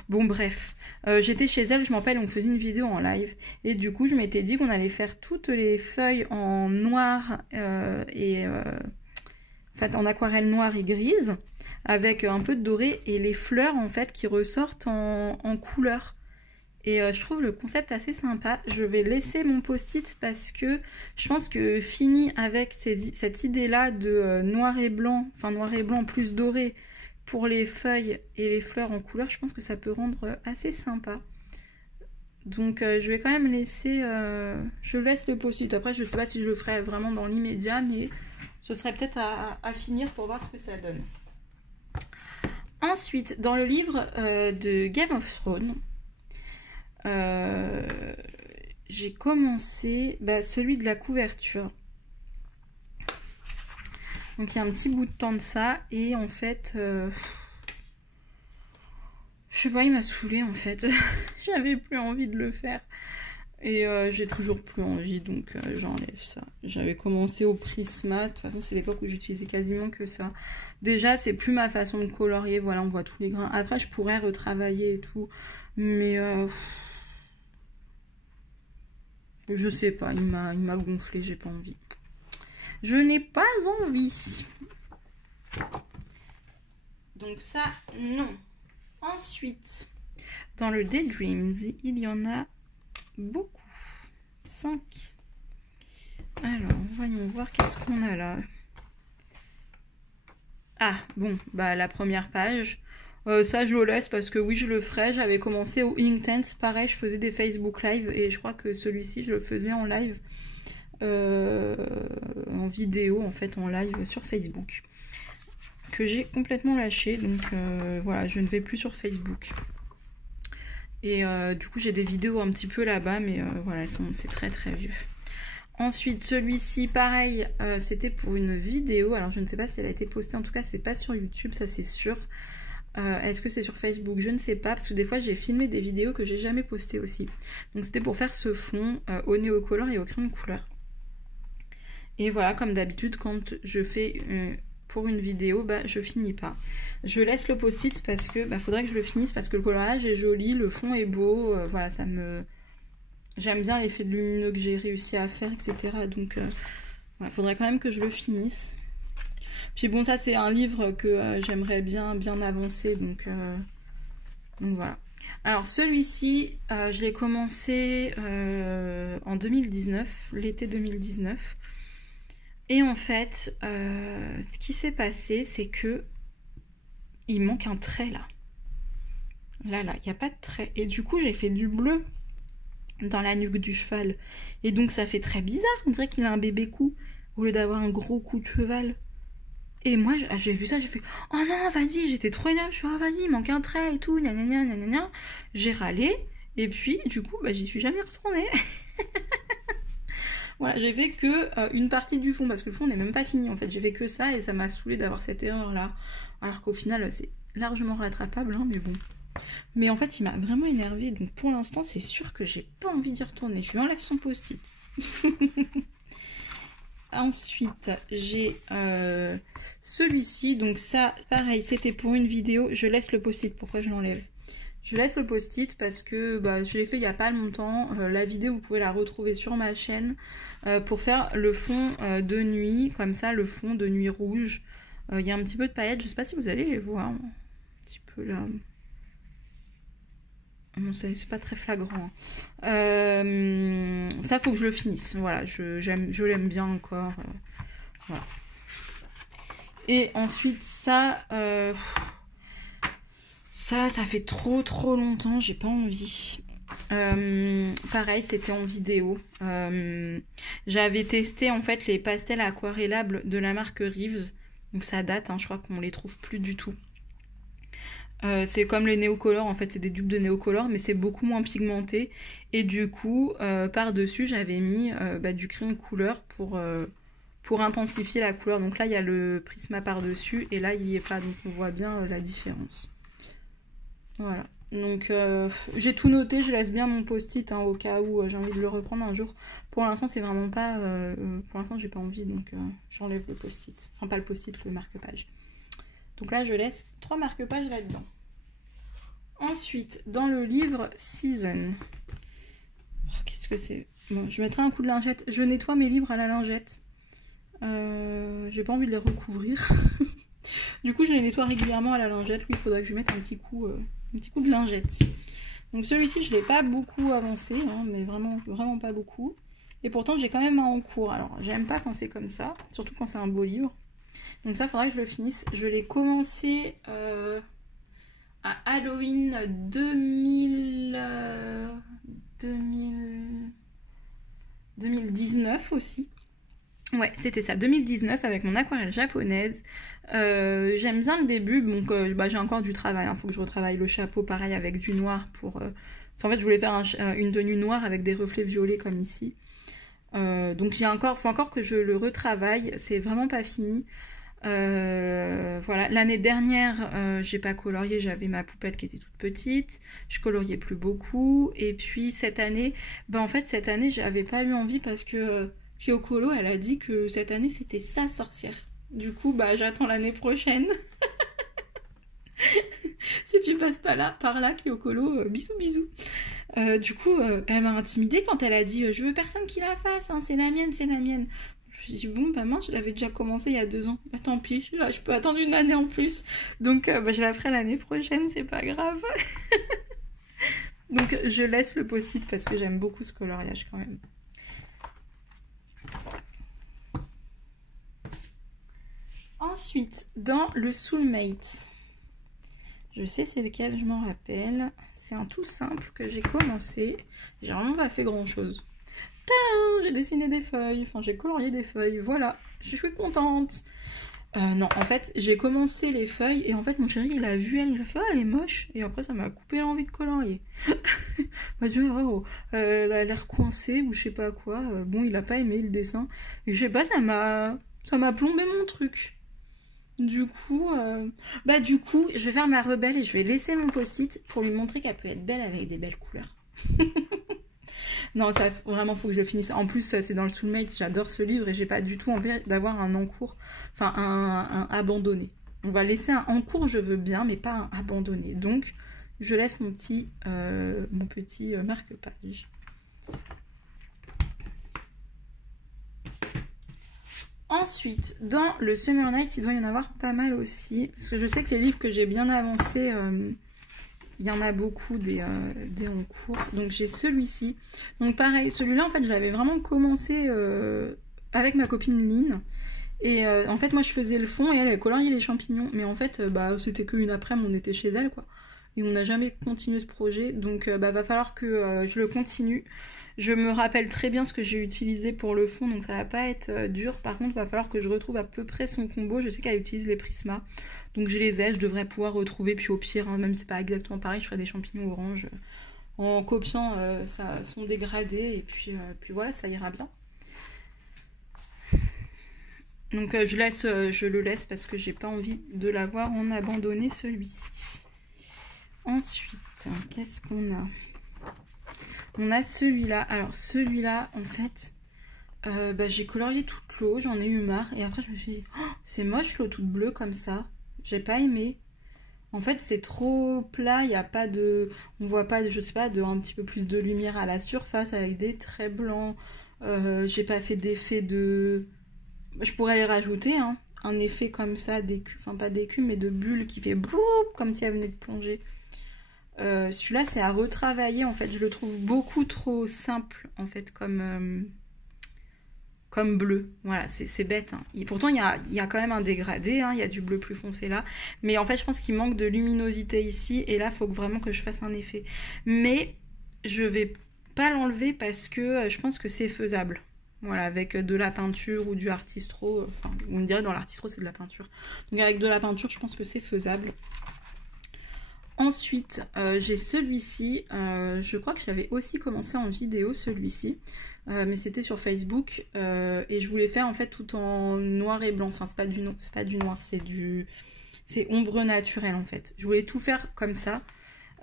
Bon, bref. J'étais chez elle, je m'en rappelle, on faisait une vidéo en live. Et du coup, je m'étais dit qu'on allait faire toutes les feuilles en noir en fait, en aquarelle noire et grise, avec un peu de doré, et les fleurs, en fait, qui ressortent en couleur. Et je trouve le concept assez sympa. Je vais laisser mon post-it parce que je pense que fini avec cette idée-là de noir et blanc, enfin noir et blanc plus doré, pour les feuilles et les fleurs en couleur, je pense que ça peut rendre assez sympa. Donc je vais quand même laisser... je laisse le post-it. Après, je ne sais pas si je le ferai vraiment dans l'immédiat, mais ce serait peut-être à finir pour voir ce que ça donne. Ensuite, dans le livre de Game of Thrones, j'ai commencé celui de la couverture. Donc il y a un petit bout de temps de ça, et en fait... je sais pas, il m'a saoulée en fait. J'avais plus envie de le faire. Et j'ai toujours plus envie, donc j'enlève ça. J'avais commencé au Prisma. De toute façon, c'est l'époque où j'utilisais quasiment que ça. Déjà, c'est plus ma façon de colorier. Voilà, on voit tous les grains. Après, je pourrais retravailler et tout. Mais je sais pas, il m'a gonflé, j'ai pas envie. Je n'ai pas envie. Donc ça, non. Ensuite, dans le Daydreams, il y en a beaucoup. 5. Alors, voyons voir qu'est-ce qu'on a là. Ah, bon, la première page. Ça, je le laisse parce que oui, je le ferai. J'avais commencé au Inktense. Pareil, je faisais des Facebook Live et je crois que celui-ci, je le faisais en live. En vidéo, en fait, en live sur Facebook. Que j'ai complètement lâché. Donc, voilà, je ne vais plus sur Facebook. Et du coup, j'ai des vidéos un petit peu là-bas, mais voilà, c'est très très vieux. Ensuite, celui-ci, pareil, c'était pour une vidéo. Alors, je ne sais pas si elle a été postée. En tout cas, c'est pas sur YouTube, ça c'est sûr. Est-ce que c'est sur Facebook? Je ne sais pas, parce que des fois, j'ai filmé des vidéos que j'ai jamais postées aussi. Donc, c'était pour faire ce fond au néocolore et au crayon de couleur. Et voilà, comme d'habitude, quand je fais pour une vidéo, je finis pas. Je laisse le post-it parce que faudrait que je le finisse parce que le coloriage est joli, le fond est beau, voilà, ça me... J'aime bien l'effet lumineux que j'ai réussi à faire, etc. Donc, il faudrait quand même que je le finisse. Puis bon, ça c'est un livre que j'aimerais bien avancer, donc voilà. Alors celui-ci, je l'ai commencé en 2019, l'été 2019. Et en fait, ce qui s'est passé, c'est que il manque un trait là. Là, il n'y a pas de trait. Et du coup, j'ai fait du bleu dans la nuque du cheval. Et donc, ça fait très bizarre. On dirait qu'il a un bébé cou au lieu d'avoir un gros cou de cheval. Et moi, j'ai vu ça, j'ai fait « Oh non, vas-y !» J'étais trop énervée. Je suis « Oh, vas-y, il manque un trait et tout. » Gna gna gna gna gna. J'ai râlé. Et puis, du coup, j'y suis jamais retournée. Voilà, j'ai fait que une partie du fond, parce que le fond n'est même pas fini en fait. J'ai fait que ça et ça m'a saoulé d'avoir cette erreur là. Alors qu'au final, c'est largement rattrapable, hein, mais bon. Mais en fait, il m'a vraiment énervée. Donc pour l'instant, c'est sûr que j'ai pas envie d'y retourner. Je lui enlève son post-it. Ensuite, j'ai celui-ci. Donc ça, pareil, c'était pour une vidéo. Je laisse le post-it. Pourquoi je l'enlève? Je laisse le post-it parce que je l'ai fait il n'y a pas longtemps. La vidéo, vous pouvez la retrouver sur ma chaîne pour faire le fond de nuit. Comme ça, le fond de nuit rouge. Il y a un petit peu de paillettes. Je ne sais pas si vous allez les voir. Un petit peu là. Bon, c'est pas très flagrant. Ça, faut que je le finisse. Voilà, je l'aime bien encore. Voilà. Et ensuite ça fait trop longtemps, j'ai pas envie. Pareil, c'était en vidéo. J'avais testé en fait les pastels aquarellables de la marque Reeves. Donc ça date, hein, je crois qu'on les trouve plus du tout. C'est comme les néocolores, en fait c'est des dupes de néocolores, mais c'est beaucoup moins pigmenté. Et du coup, par-dessus j'avais mis du crayon couleur pour intensifier la couleur. Donc là il y a le Prisma par-dessus et là il n'y est pas, donc on voit bien la différence. Voilà. Donc j'ai tout noté, je laisse bien mon post-it hein, au cas où j'ai envie de le reprendre un jour. Pour l'instant c'est vraiment pas... pour l'instant j'ai pas envie, donc j'enlève le post-it. Enfin pas le post-it, le marque-page. Donc là je laisse 3 marque-pages là-dedans. Ensuite, dans le livre Season. Oh, qu'est-ce que c'est? Bon, je mettrai un coup de lingette. Je nettoie mes livres à la lingette. J'ai pas envie de les recouvrir. Du coup je les nettoie régulièrement à la lingette. Oui, il faudrait que je mette un petit coup de lingette. Donc celui-ci je l'ai pas beaucoup avancé, hein, mais vraiment pas beaucoup. Et pourtant j'ai quand même un en cours. Alors j'aime pas quand c'est comme ça, surtout quand c'est un beau livre. Donc ça faudrait que je le finisse. Je l'ai commencé à Halloween 2019 aussi. Ouais, c'était ça, 2019 avec mon aquarelle japonaise. J'aime bien le début, donc j'ai encore du travail. Faut que je retravaille le chapeau pareil avec du noir pour... En fait, je voulais faire une tenue noire avec des reflets violets comme ici. Donc faut encore que je le retravaille. C'est vraiment pas fini. Voilà, l'année dernière, j'ai pas colorié, j'avais ma poupette qui était toute petite. Je coloriais plus beaucoup. Et puis cette année, en fait, cette année, j'avais pas eu envie parce que... Kyokolo, elle a dit que cette année c'était sa sorcière. Du coup, j'attends l'année prochaine. Si tu passes pas par là, Kyokolo, bisous bisous. Du coup, elle m'a intimidée quand elle a dit je veux personne qui la fasse, hein, c'est la mienne, c'est la mienne. Je me suis dit bon, mince, je l'avais déjà commencé il y a 2 ans. Tant pis, là, je peux attendre une année en plus. Donc, je la ferai l'année prochaine, c'est pas grave. Donc, je laisse le post-it parce que j'aime beaucoup ce coloriage quand même. Ensuite, dans le Soulmate, je sais c'est lequel, je m'en rappelle. C'est un tout simple que j'ai commencé. J'ai vraiment pas fait grand chose. J'ai dessiné des feuilles, enfin j'ai colorié des feuilles, voilà, je suis contente. Non, en fait, j'ai commencé les feuilles et en fait mon chéri il a vu, il a fait elle est moche et après ça m'a coupé l'envie de colorier. Il m'a dit elle a l'air coincée ou je sais pas quoi. Bon, il a pas aimé le dessin et je sais pas, ça m'a plombé mon truc. Du coup, je vais faire ma rebelle et je vais laisser mon post-it pour lui montrer qu'elle peut être belle avec des belles couleurs. Non, ça vraiment faut que je le finisse. En plus, c'est dans le Soulmate, j'adore ce livre et j'ai pas du tout envie d'avoir un en cours, enfin un abandonné. On va laisser un en cours, je veux bien, mais pas un abandonné. Donc, je laisse mon petit marque-page. Ensuite, dans le Summer Night, il doit y en avoir pas mal aussi. Parce que je sais que les livres que j'ai bien avancés, il y en a beaucoup des en cours. Donc j'ai celui-ci. Donc pareil, celui-là, en fait, j'avais vraiment commencé avec ma copine Lynn. Et en fait, moi, je faisais le fond et elle coloriait les champignons. Mais en fait, c'était qu'une après-midi, on était chez elle, quoi. Et on n'a jamais continué ce projet. Donc, va falloir que je le continue. Je me rappelle très bien ce que j'ai utilisé pour le fond, donc ça va pas être dur. Par contre, il va falloir que je retrouve à peu près son combo. Je sais qu'elle utilise les Prisma, donc je les ai, je devrais pouvoir retrouver. Puis au pire, hein, même si c'est pas exactement pareil, je ferai des champignons orange en copiant son dégradé. Et puis voilà, ça ira bien. Donc je le laisse parce que j'ai pas envie de l'avoir en abandonné celui-ci. Ensuite, qu'est-ce qu'on a ? On a celui-là. Alors celui-là, en fait, j'ai colorié toute l'eau, j'en ai eu marre. Et après, je me suis dit, oh, c'est moche l'eau toute bleue comme ça. J'ai pas aimé. En fait, c'est trop plat, il n'y a pas de... On voit pas, je sais pas, un petit peu plus de lumière à la surface avec des traits blancs. J'ai pas fait d'effet de... Je pourrais les rajouter, hein. Un effet comme ça, d'écu, enfin pas d'écu, mais de bulle qui fait bloup, comme si elle venait de plonger. Celui-là, c'est à retravailler, en fait. Je le trouve beaucoup trop simple, en fait, comme comme bleu. Voilà, c'est bête. Hein. Et pourtant, il y a quand même un dégradé, hein, il y a du bleu plus foncé là. Mais en fait, je pense qu'il manque de luminosité ici. Et là, il faut vraiment que je fasse un effet. Mais je vais pas l'enlever parce que je pense que c'est faisable. Voilà, avec de la peinture ou du Artistro. Enfin, on me dirait dans l'Artistro, c'est de la peinture. Donc avec de la peinture, je pense que c'est faisable. Ensuite, j'ai celui-ci. Je crois que j'avais aussi commencé en vidéo, celui-ci. Mais c'était sur Facebook et je voulais faire en fait tout en noir et blanc, enfin c'est pas du noir, c'est ombre naturelle en fait. Je voulais tout faire comme ça.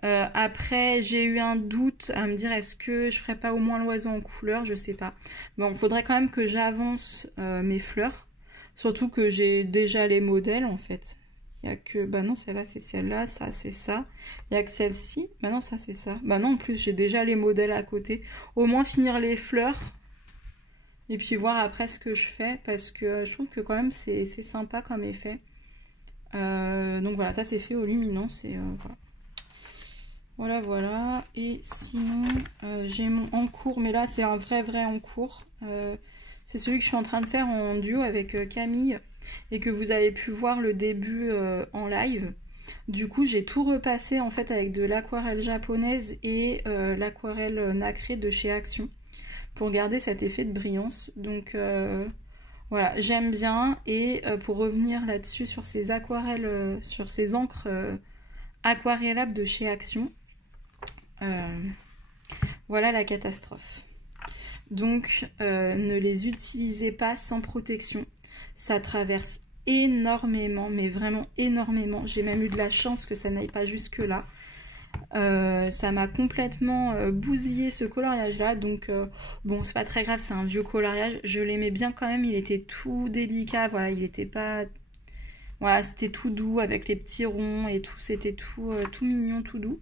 Après j'ai eu un doute à me dire est-ce que je ferais pas au moins l'oiseau en couleur, je sais pas. Bon, il faudrait quand même que j'avance mes fleurs, surtout que j'ai déjà les modèles en fait. Il y a que, bah non, celle-là c'est celle-là, ça c'est ça. Il y a que celle-ci, bah non, ça c'est ça. Bah non, en plus j'ai déjà les modèles à côté. Au moins finir les fleurs et puis voir après ce que je fais parce que je trouve que quand même c'est sympa comme effet. Donc voilà, ça c'est fait au luminance et voilà. Voilà. Et sinon, j'ai mon en cours, mais là c'est un vrai en cours. C'est celui que je suis en train de faire en duo avec Camille et que vous avez pu voir le début en live. Du coup, j'ai tout repassé en fait avec de l'aquarelle japonaise et l'aquarelle nacrée de chez Action pour garder cet effet de brillance. Donc voilà, j'aime bien. Et pour revenir là-dessus sur ces aquarelles, sur ces encres aquarellables de chez Action, voilà la catastrophe. Donc ne les utilisez pas sans protection, ça traverse énormément, mais vraiment énormément. J'ai même eu de la chance que ça n'aille pas jusque là. Ça m'a complètement bousillé ce coloriage là, donc bon c'est pas très grave, c'est un vieux coloriage, je l'aimais bien quand même, il était tout délicat, voilà, il était pas, voilà, c'était tout doux avec les petits ronds et tout, c'était tout mignon, tout doux.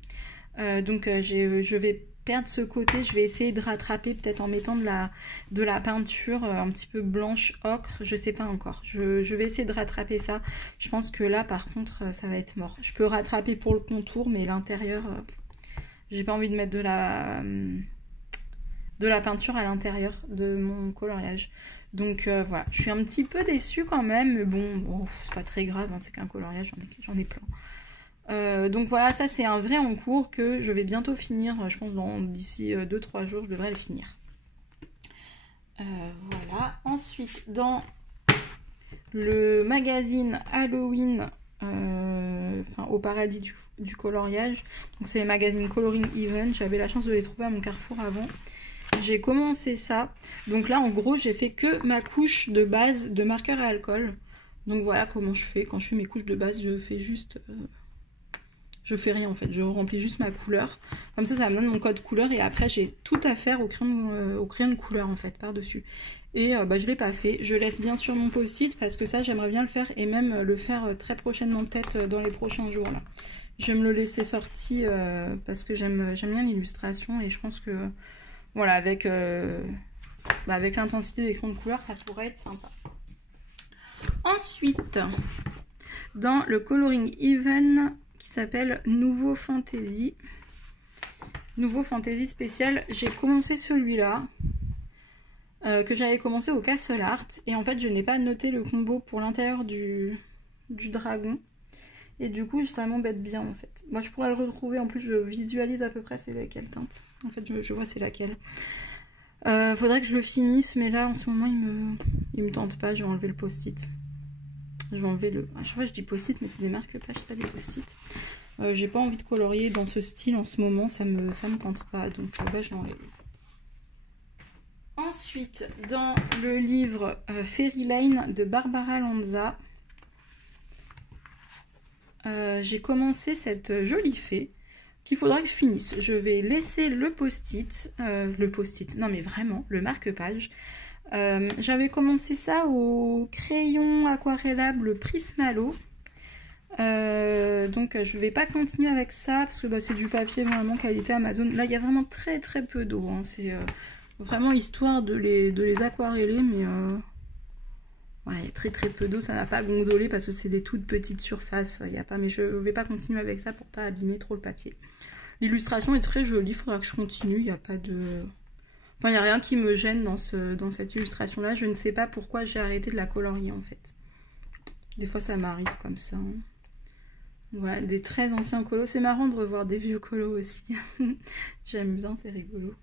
Donc je vais perdre ce côté, je vais essayer de rattraper peut-être en mettant de la peinture un petit peu blanche ocre, je sais pas encore, je vais essayer de rattraper ça. Je pense que là par contre ça va être mort. Je peux rattraper pour le contour, mais l'intérieur j'ai pas envie de mettre de la peinture à l'intérieur de mon coloriage. Donc voilà, je suis un petit peu déçue quand même, mais bon c'est pas très grave, hein, c'est qu'un coloriage, j'en ai plein. Donc voilà, ça c'est un vrai en cours que je vais bientôt finir, je pense d'ici 2-3 jours je devrais le finir. Voilà, ensuite dans le magazine Halloween, enfin au paradis du coloriage, donc c'est les magazines Coloring Even, j'avais la chance de les trouver à mon Carrefour avant. J'ai commencé ça, donc là en gros j'ai fait que ma couche de base de marqueur à alcool. Donc voilà comment je fais, quand je fais mes couches de base je fais juste... je fais rien en fait, je remplis juste ma couleur. Comme ça me donne mon code couleur et après j'ai tout à faire au crayon de couleur en fait par-dessus. Et je l'ai pas fait. Je laisse bien sûr mon post-it parce que ça j'aimerais bien le faire et même le faire très prochainement, peut-être dans les prochains jours là. Je vais me le laisser sorti parce que j'aime bien l'illustration et je pense que voilà, avec l'intensité des crayons de couleur ça pourrait être sympa. Ensuite, dans le Coloring Even qui s'appelle Nouveau Fantasy spécial, j'ai commencé celui-là que j'avais commencé au Castle Art et en fait je n'ai pas noté le combo pour l'intérieur du dragon et du coup ça m'embête bien en fait. Moi je pourrais le retrouver, en plus je visualise à peu près c'est laquelle teinte, en fait je vois c'est laquelle. Faudrait que je le finisse, mais là en ce moment il me tente pas. Je vais enlever le post-it. Je vais enlever le... À chaque fois je dis post-it, mais c'est des marque-pages, c'est pas des post-it. J'ai pas envie de colorier dans ce style en ce moment, ça me tente pas, donc je l'enlève. Ensuite, dans le livre Fairyline de Barbara Lanza, j'ai commencé cette jolie fée qu'il faudra que je finisse. Je vais laisser le post-it, non mais vraiment, le marque-page. J'avais commencé ça au crayon aquarellable Prismalo. Donc je vais pas continuer avec ça parce que c'est du papier vraiment qualité Amazon. Là il y a vraiment très peu d'eau, hein. C'est vraiment histoire de les aquareller, mais ouais, il y a très peu d'eau, ça n'a pas gondolé parce que c'est des toutes petites surfaces, il y a pas, mais je vais pas continuer avec ça pour pas abîmer trop le papier. L'illustration est très jolie, il faudra que je continue, il n'y a pas de... Enfin, il n'y a rien qui me gêne dans cette illustration-là. Je ne sais pas pourquoi j'ai arrêté de la colorier, en fait. Des fois, ça m'arrive comme ça. Hein. Voilà, des très anciens colos. C'est marrant de revoir des vieux colos aussi. J'aime bien, c'est rigolo.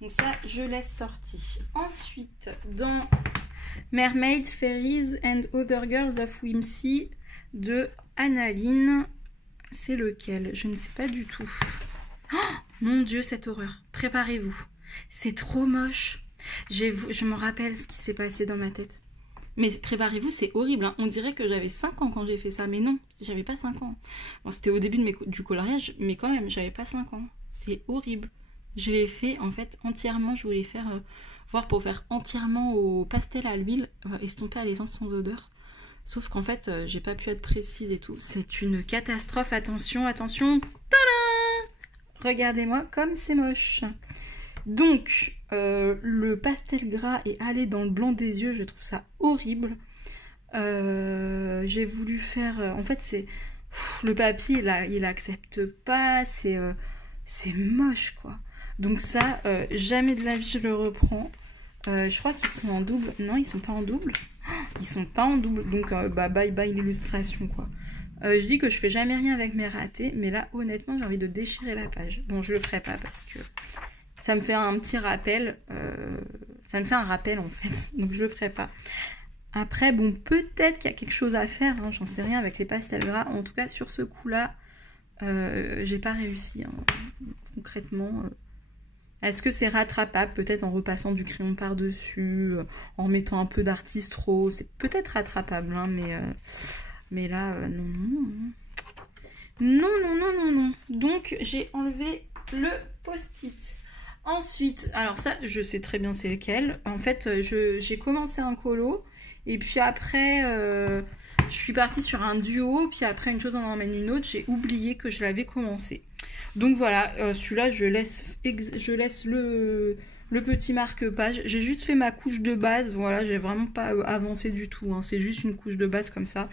Donc ça, je laisse sorti. Ensuite, dans Mermaids, Fairies and Other Girls of Whimsy de Annaline. C'est lequel? Je ne sais pas du tout. Oh, mon Dieu, cette horreur. Préparez-vous. C'est trop moche. Je me rappelle ce qui s'est passé dans ma tête. Mais préparez-vous, c'est horrible. Hein. On dirait que j'avais 5 ans quand j'ai fait ça. Mais non, j'avais pas 5 ans. Bon, c'était au début du coloriage, mais quand même, j'avais pas 5 ans. C'est horrible. Je l'ai fait, en fait, entièrement. Je voulais faire, voir pour faire entièrement au pastel à l'huile, estomper à l'essence sans odeur. Sauf qu'en fait, j'ai pas pu être précise et tout. C'est une catastrophe. Attention, attention. Tadam! Regardez-moi comme c'est moche. Donc, le pastel gras est allé dans le blanc des yeux. Je trouve ça horrible. J'ai voulu faire... en fait, c'est... le papier, il accepte pas. C'est moche, quoi. Donc ça, jamais de la vie je le reprends. Je crois qu'ils sont en double. Non, ils sont pas en double. Ils sont pas en double. Donc, bye bye l'illustration, quoi. Je dis que je fais jamais rien avec mes ratés. Mais là, honnêtement, j'ai envie de déchirer la page. Bon, je le ferai pas parce que ça me fait un petit rappel. Ça me fait un rappel, en fait. Donc, je le ferai pas. Après, bon, peut-être qu'il y a quelque chose à faire. Hein, j'en sais rien avec les pastels gras. En tout cas, sur ce coup-là, j'ai pas réussi. Hein, concrètement... Est-ce que c'est rattrapable? Peut-être en repassant du crayon par-dessus, en mettant un peu d'artistro. C'est peut-être rattrapable, hein, mais là, non, non, non. Non, non, non, non, non. Donc, j'ai enlevé le post-it. Ensuite, alors ça, je sais très bien c'est lequel. En fait, j'ai commencé un colo, et puis après, je suis partie sur un duo, puis après, une chose en emmène une autre, j'ai oublié que je l'avais commencé. Donc voilà, celui-là, je laisse le petit marque-page. J'ai juste fait ma couche de base, voilà, j'ai vraiment pas avancé du tout. Hein, c'est juste une couche de base comme ça.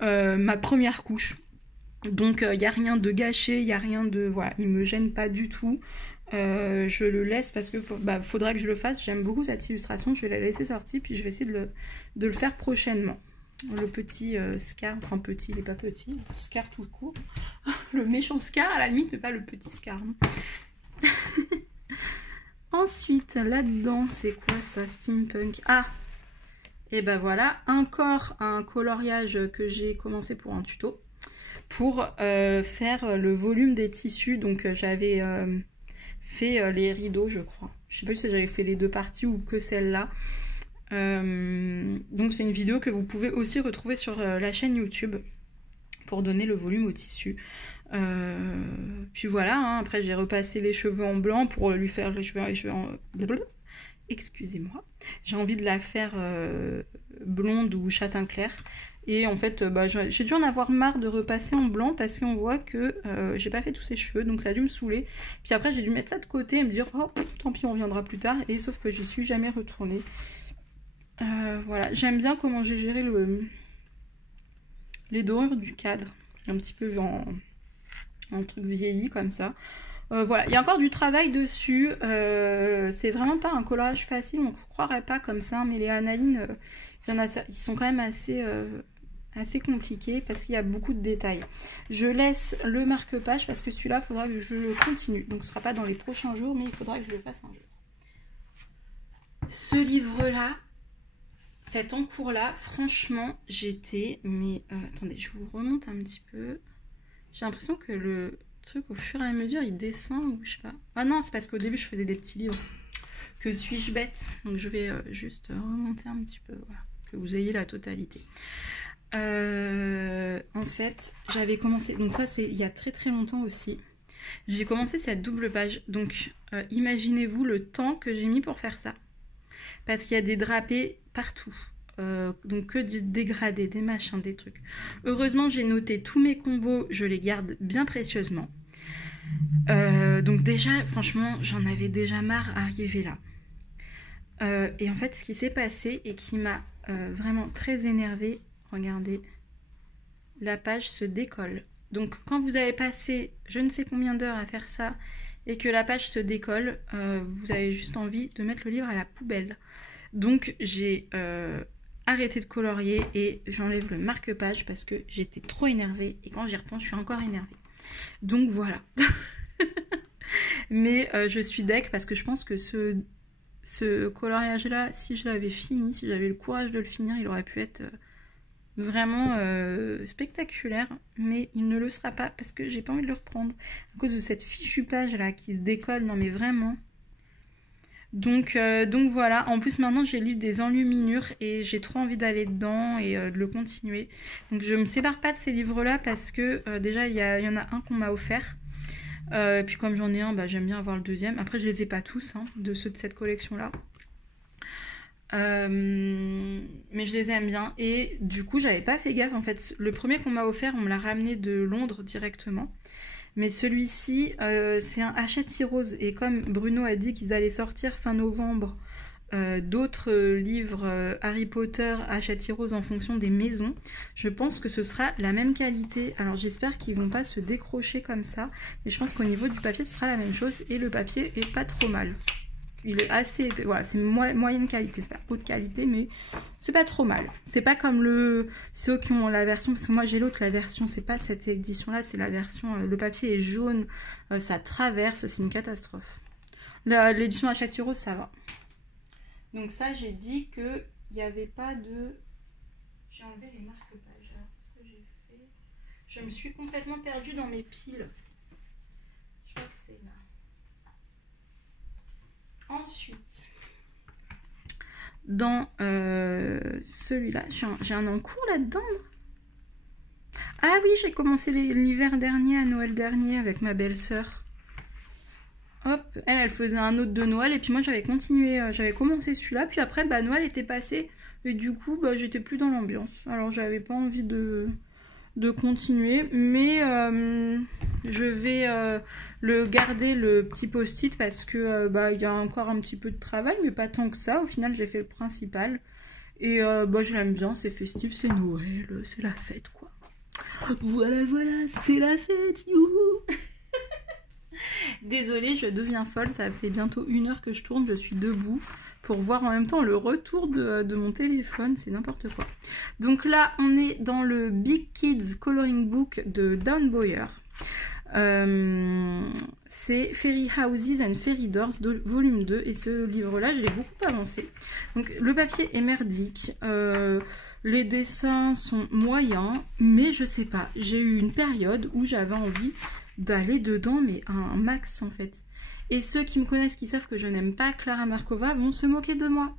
Ma première couche. Donc, il n'y a rien de gâché, il n'y a rien de... Voilà, il me gêne pas du tout. Je le laisse parce que faudra que je le fasse. J'aime beaucoup cette illustration, je vais la laisser sortir, puis je vais essayer de le faire prochainement. Le petit Scar, enfin petit, il n'est pas petit, Scar tout court. Le méchant Scar à la limite, mais pas le petit Scar. Ensuite, là-dedans, c'est quoi ça? Steampunk. Ah! Et ben voilà, encore un coloriage que j'ai commencé pour un tuto. Pour faire le volume des tissus. Donc j'avais fait les rideaux, je crois. Je sais pas si j'avais fait les deux parties ou que celle-là. Donc c'est une vidéo que vous pouvez aussi retrouver sur la chaîne YouTube pour donner le volume au tissu. Puis voilà, hein, après j'ai repassé les cheveux en blanc pour lui faire les cheveux en... Excusez-moi. J'ai envie de la faire blonde ou châtain clair. Et en fait, j'ai dû en avoir marre de repasser en blanc parce qu'on voit que j'ai pas fait tous ses cheveux, donc ça a dû me saouler. Puis après, j'ai dû mettre ça de côté et me dire, oh, tant pis, on reviendra plus tard. Et sauf que j'y suis jamais retournée. Voilà, j'aime bien comment j'ai géré les dorures du cadre. Un petit peu en truc vieilli comme ça. Voilà, il y a encore du travail dessus. C'est vraiment pas un colorage facile, on ne croirait pas comme ça. Mais les Annaline, ils sont quand même assez compliqués parce qu'il y a beaucoup de détails. Je laisse le marque-page parce que celui-là, il faudra que je le continue. Donc ce ne sera pas dans les prochains jours, mais il faudra que je le fasse un jour. Ce livre-là, cet encours-là, franchement, j'étais... Mais attendez, je vous remonte un petit peu. J'ai l'impression que le truc, au fur et à mesure, il descend ou je sais pas. Ah non, c'est parce qu'au début, je faisais des petits livres. Que suis-je bête? Donc je vais juste remonter un petit peu, voilà, que vous ayez la totalité. En fait, j'avais commencé... Donc ça, c'est il y a très très longtemps aussi. J'ai commencé cette double page. Donc, imaginez-vous le temps que j'ai mis pour faire ça. Parce qu'il y a des drapés partout. Donc que du dégradé, des machins, des trucs. Heureusement, j'ai noté tous mes combos. Je les garde bien précieusement. Donc déjà, franchement, j'en avais déjà marre à arriver là. Et en fait, ce qui s'est passé et qui m'a vraiment très énervée, regardez, la page se décolle. Donc quand vous avez passé je ne sais combien d'heures à faire ça et que la page se décolle, vous avez juste envie de mettre le livre à la poubelle. Donc j'ai arrêté de colorier et j'enlève le marque-page parce que j'étais trop énervée et quand j'y repense, je suis encore énervée. Donc voilà. Mais je suis deg parce que je pense que ce coloriage-là, si je l'avais fini, si j'avais le courage de le finir, il aurait pu être vraiment spectaculaire, mais il ne le sera pas parce que j'ai pas envie de le reprendre à cause de cette fichue page là qui se décolle, non mais vraiment. Donc voilà, en plus maintenant j'ai le livre des enluminures et j'ai trop envie d'aller dedans et de le continuer. Donc je me sépare pas de ces livres là parce que déjà il y en a un qu'on m'a offert. Puis comme j'en ai un, bah, j'aime bien avoir le deuxième. Après je les ai pas tous, hein, de ceux de cette collection là. Mais je les aime bien et du coup j'avais pas fait gaffe en fait. Le premier qu'on m'a offert, on me l'a ramené de Londres directement. Mais celui-ci, c'est un Hachette Heroes. Et comme Bruno a dit qu'ils allaient sortir fin novembre d'autres livres Harry Potter Hachette Heroes en fonction des maisons, je pense que ce sera la même qualité. Alors j'espère qu'ils vont pas se décrocher comme ça. Mais je pense qu'au niveau du papier, ce sera la même chose. Et le papier est pas trop mal. Il est assez épais. Voilà, c'est moyenne qualité, c'est pas haute qualité, mais c'est pas trop mal. C'est pas comme ceux qui ont la version, parce que moi j'ai l'autre, la version, c'est pas cette édition-là, c'est la version, le papier est jaune, ça traverse, c'est une catastrophe. L'édition Hachette Heroes, ça va. Donc ça, j'ai dit que il n'y avait pas de... J'ai enlevé les marque-pages. Alors, qu'est-ce que j'ai fait? Je me suis complètement perdue dans mes piles. Je crois que c'est là. Ensuite, dans celui-là, j'ai un en cours là-dedans. Ah oui, j'ai commencé l'hiver dernier, à Noël dernier, avec ma belle-sœur. Hop, elle faisait un autre de Noël, et puis moi j'avais continué, j'avais commencé celui-là, puis après, bah, Noël était passé, et du coup, bah, j'étais plus dans l'ambiance. Alors j'avais pas envie de continuer, mais je vais le garder, le petit post-it, parce que bah, y a encore un petit peu de travail, mais pas tant que ça. Au final, j'ai fait le principal et bah, je l'aime bien, c'est festif, c'est Noël, c'est la fête quoi. Voilà, c'est la fête, youhou. Désolée, je deviens folle, ça fait bientôt 1 heure que je tourne, je suis debout pour voir en même temps le retour de mon téléphone, c'est n'importe quoi. Donc là, on est dans le Big Kids Coloring Book de Dawn Boyer. C'est Fairy Houses and Fairy Doors, volume 2, et ce livre-là, je l'ai beaucoup avancé. Donc le papier est merdique, les dessins sont moyens, mais je sais pas, j'ai eu une période où j'avais envie d'aller dedans, mais un max en fait. Et ceux qui me connaissent, qui savent que je n'aime pas Clara Markova, vont se moquer de moi.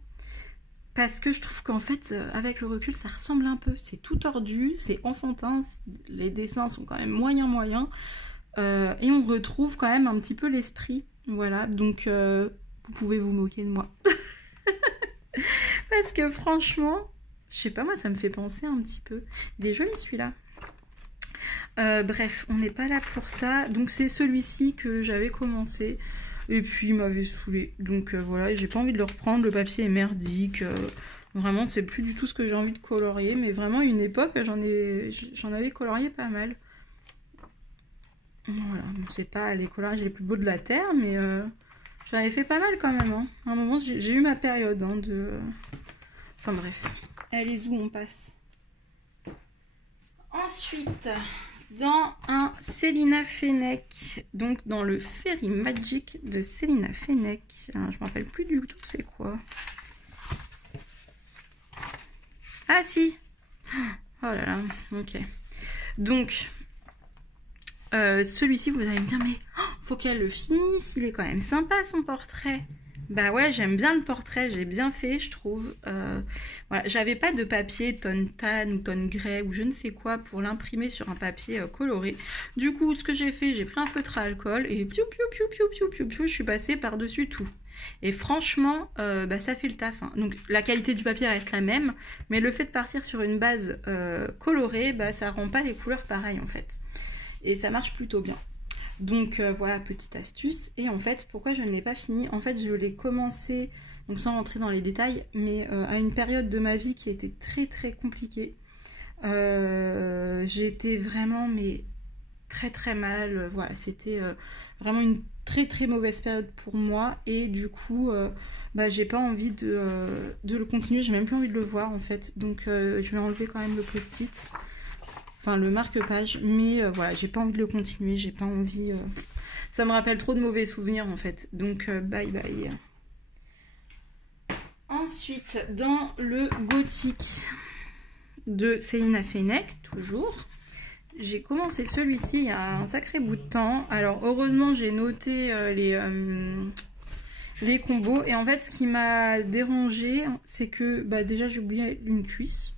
Parce que je trouve qu'en fait, avec le recul, ça ressemble un peu. C'est tout tordu, c'est enfantin, les dessins sont quand même moyens. Et on retrouve quand même un petit peu l'esprit. Voilà, donc vous pouvez vous moquer de moi. Parce que franchement, je sais pas, moi ça me fait penser un petit peu. Il est joli celui-là. Bref, on n'est pas là pour ça. Donc c'est celui-ci que j'avais commencé. Et puis il m'avait saoulé. Donc voilà, j'ai pas envie de le reprendre. Le papier est merdique. Vraiment, c'est plus du tout ce que j'ai envie de colorier. Mais vraiment, une époque, j'en avais colorié pas mal. Voilà, bon, c'est pas les coloriages les plus beaux de la Terre, mais j'en avais fait pas mal quand même. Hein. À un moment, j'ai eu ma période hein, de... Enfin bref. Allez, où on passe? Ensuite, dans un Célina Fenech, donc dans le Fairy Magic de Célina Fenech. Alors, je me rappelle plus du tout c'est quoi. Ah si. Oh là là, ok. Donc, celui-ci, vous allez me dire, mais faut qu'elle le finisse, il est quand même sympa son portrait. Bah ouais, j'aime bien le portrait, j'ai bien fait, je trouve. Voilà, j'avais pas de papier tonne tan ou tonne grey ou je ne sais quoi pour l'imprimer sur un papier coloré. Du coup, ce que j'ai fait, j'ai pris un feutre à alcool et piou, je suis passée par-dessus tout. Et franchement, bah, ça fait le taf. Hein. Donc la qualité du papier reste la même, mais le fait de partir sur une base colorée, bah, ça rend pas les couleurs pareilles en fait. Et ça marche plutôt bien. Donc voilà, petite astuce. Et en fait, pourquoi je ne l'ai pas fini? En fait, je l'ai commencé, donc sans rentrer dans les détails, mais à une période de ma vie qui était très compliquée. J'ai été vraiment, mais très mal. Voilà, c'était vraiment une très très mauvaise période pour moi et du coup bah, j'ai pas envie de le continuer, j'ai même plus envie de le voir en fait, donc je vais enlever quand même le post-it, enfin le marque-page, mais voilà, j'ai pas envie de le continuer, j'ai pas envie, ça me rappelle trop de mauvais souvenirs en fait, donc bye bye. Ensuite, dans le gothique de Célina Fenech, toujours, j'ai commencé celui-ci il y a un sacré bout de temps. Alors heureusement j'ai noté les combos, et en fait ce qui m'a dérangé c'est que bah, déjà j'ai oublié une cuisse.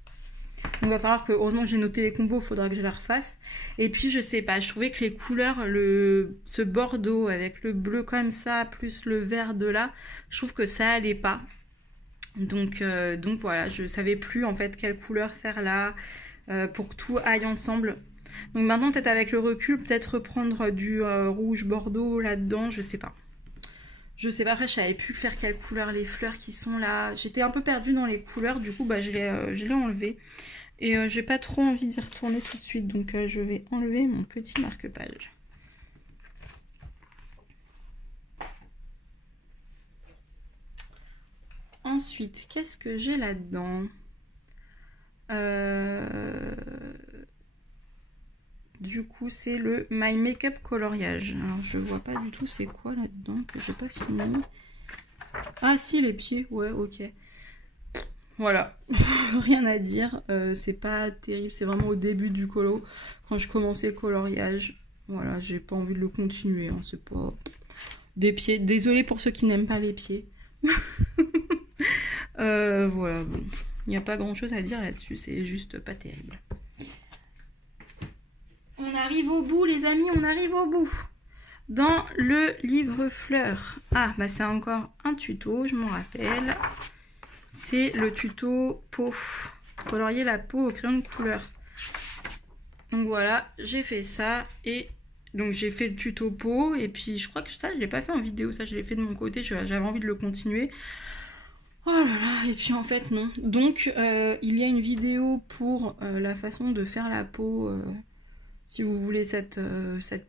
Donc il va falloir que, heureusement que j'ai noté les combos, il faudra que je la refasse. Et puis je sais pas, je trouvais que les couleurs, ce bordeaux avec le bleu comme ça, plus le vert de là, je trouve que ça allait pas. Donc voilà, je savais plus en fait quelle couleur faire là pour que tout aille ensemble. Donc maintenant peut-être avec le recul, peut-être reprendre du rouge bordeaux là-dedans, je sais pas. Je sais pas, après je savais plus faire quelle couleur les fleurs qui sont là. J'étais un peu perdue dans les couleurs, du coup bah, je l'ai enlevé. Et j'ai pas trop envie d'y retourner tout de suite, donc je vais enlever mon petit marque-page. Ensuite, qu'est-ce que j'ai là-dedans? Du coup, c'est le My Makeup coloriage. Alors, je vois pas du tout c'est quoi là-dedans, que j'ai pas fini. Ah si, les pieds, ouais, ok. Voilà, rien à dire, c'est pas terrible, c'est vraiment au début du colo, quand je commençais le coloriage. Voilà, j'ai pas envie de le continuer, hein, c'est pas... Des pieds, désolée pour ceux qui n'aiment pas les pieds. Voilà, bon, il n'y a pas grand chose à dire là-dessus, c'est juste pas terrible. On arrive au bout les amis, on arrive au bout. Dans le livre fleurs, ah bah c'est encore un tuto, je m'en rappelle. C'est le tuto peau, colorier la peau au crayon de couleur. Donc voilà, j'ai fait ça et donc j'ai fait le tuto peau et puis je crois que ça je l'ai pas fait en vidéo, ça je l'ai fait de mon côté, j'avais envie de le continuer. Oh là là, et puis en fait non. Donc il y a une vidéo pour la façon de faire la peau, si vous voulez cette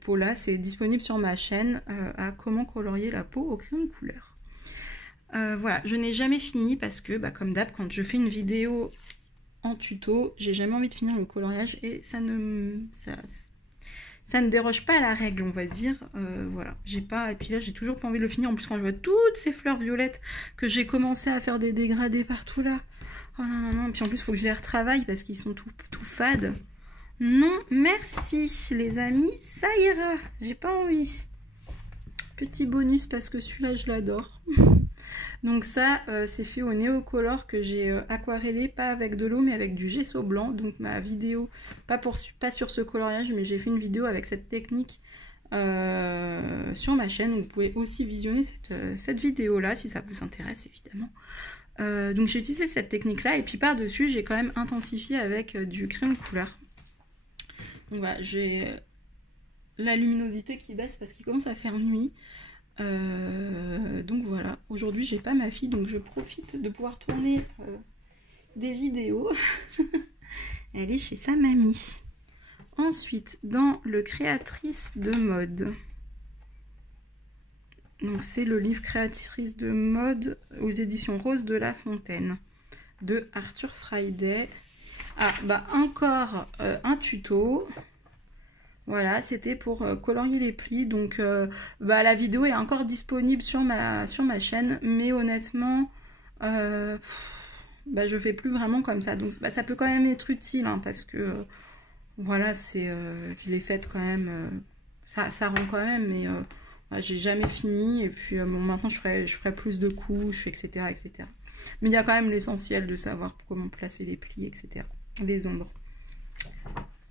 peau là, c'est disponible sur ma chaîne à comment colorier la peau au crayon de couleur. Voilà, je n'ai jamais fini parce que bah, comme d'hab quand je fais une vidéo en tuto, j'ai jamais envie de finir le coloriage et ça ne déroge pas à la règle, on va dire. Voilà, j'ai pas, et puis là j'ai toujours pas envie de le finir. En plus quand je vois toutes ces fleurs violettes que j'ai commencé à faire des dégradés partout là, oh non non non, puis en plus il faut que je les retravaille parce qu'ils sont tout fades. Non merci les amis, ça ira, j'ai pas envie. Petit bonus parce que celui-là je l'adore. Donc ça c'est fait au néocolor que j'ai aquarellé, pas avec de l'eau mais avec du gesso blanc. Donc ma vidéo, pas sur ce coloriage, mais j'ai fait une vidéo avec cette technique sur ma chaîne. Vous pouvez aussi visionner cette vidéo là si ça vous intéresse évidemment. Donc j'ai utilisé cette technique là et puis par dessus j'ai quand même intensifié avec du crayon de couleur. Donc voilà, j'ai la luminosité qui baisse parce qu'il commence à faire nuit. Donc voilà, aujourd'hui j'ai pas ma fille donc je profite de pouvoir tourner des vidéos. Elle est chez sa mamie. Ensuite dans le créatrice de mode, donc c'est le livre créatrice de mode aux éditions Rose de la Fontaine de Arthur Friday. Ah bah encore un tuto. Voilà, c'était pour colorier les plis. Donc bah, la vidéo est encore disponible sur ma chaîne, mais honnêtement bah, je fais plus vraiment comme ça. Donc bah, ça peut quand même être utile hein, parce que voilà, c'est je l'ai faite quand même, ça rend quand même, mais voilà, j'ai jamais fini. Et puis bon, maintenant je ferai plus de couches, etc., etc. Mais il y a quand même l'essentiel de savoir comment placer les plis, etc. Les ombres.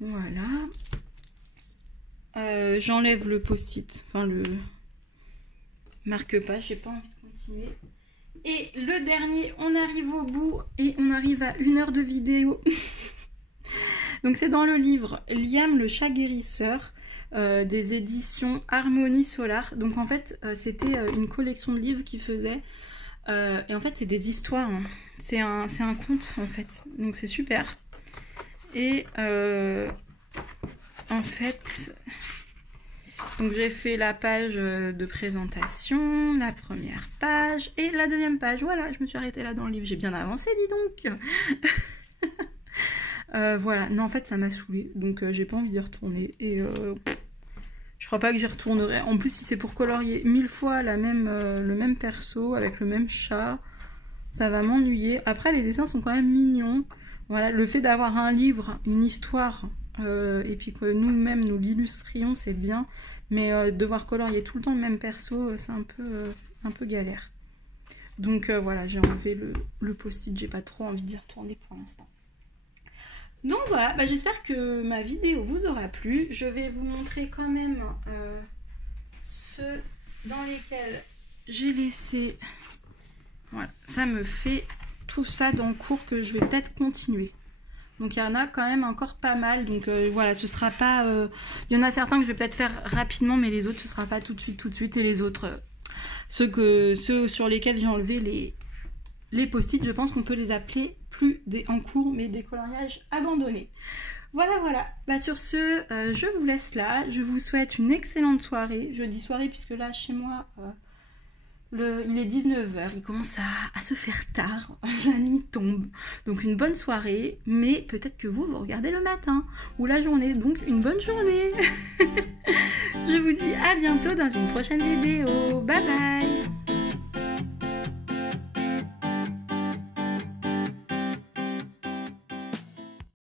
Voilà. J'enlève le post-it, enfin le marque-page, j'ai pas envie de continuer. Et le dernier, on arrive au bout et on arrive à 1 heure de vidéo. Donc c'est dans le livre Liam le chat guérisseur des éditions Harmonie Solar. Donc en fait c'était une collection de livres qu'il faisait et en fait c'est des histoires, hein. C'est un conte en fait, donc c'est super. Et en fait, Donc j'ai fait la page de présentation, la première page et la deuxième page. Voilà, je me suis arrêtée là dans le livre. J'ai bien avancé, dis donc. Voilà, non en fait ça m'a saoulée, donc j'ai pas envie d'y retourner. Et je crois pas que j'y retournerai. En plus si c'est pour colorier 1000 fois le même perso avec le même chat, ça va m'ennuyer. Après les dessins sont quand même mignons. Voilà, le fait d'avoir un livre, une histoire, et puis que nous-mêmes nous l'illustrions, c'est bien. Mais devoir colorier tout le temps le même perso, c'est un peu galère. Donc voilà, j'ai enlevé le post-it, j'ai pas trop envie d'y retourner pour l'instant. Donc voilà, bah, j'espère que ma vidéo vous aura plu. Je vais vous montrer quand même ceux dans lesquels j'ai laissé. Voilà, ça me fait tout ça dans le cours que je vais peut-être continuer. Donc il y en a quand même encore pas mal. Donc voilà, ce sera pas... Il y en a certains que je vais peut-être faire rapidement, mais les autres, ce sera pas tout de suite. Et les autres, ceux sur lesquels j'ai enlevé les post-it, je pense qu'on peut les appeler plus des en cours, mais des coloriages abandonnés. Voilà. Bah sur ce, je vous laisse là. Je vous souhaite une excellente soirée. Je dis soirée puisque là, chez moi... il est 19h, il commence à se faire tard, la nuit tombe. Donc une bonne soirée, mais peut-être que vous regardez le matin ou la journée, donc une bonne journée. Je vous dis à bientôt dans une prochaine vidéo. Bye bye.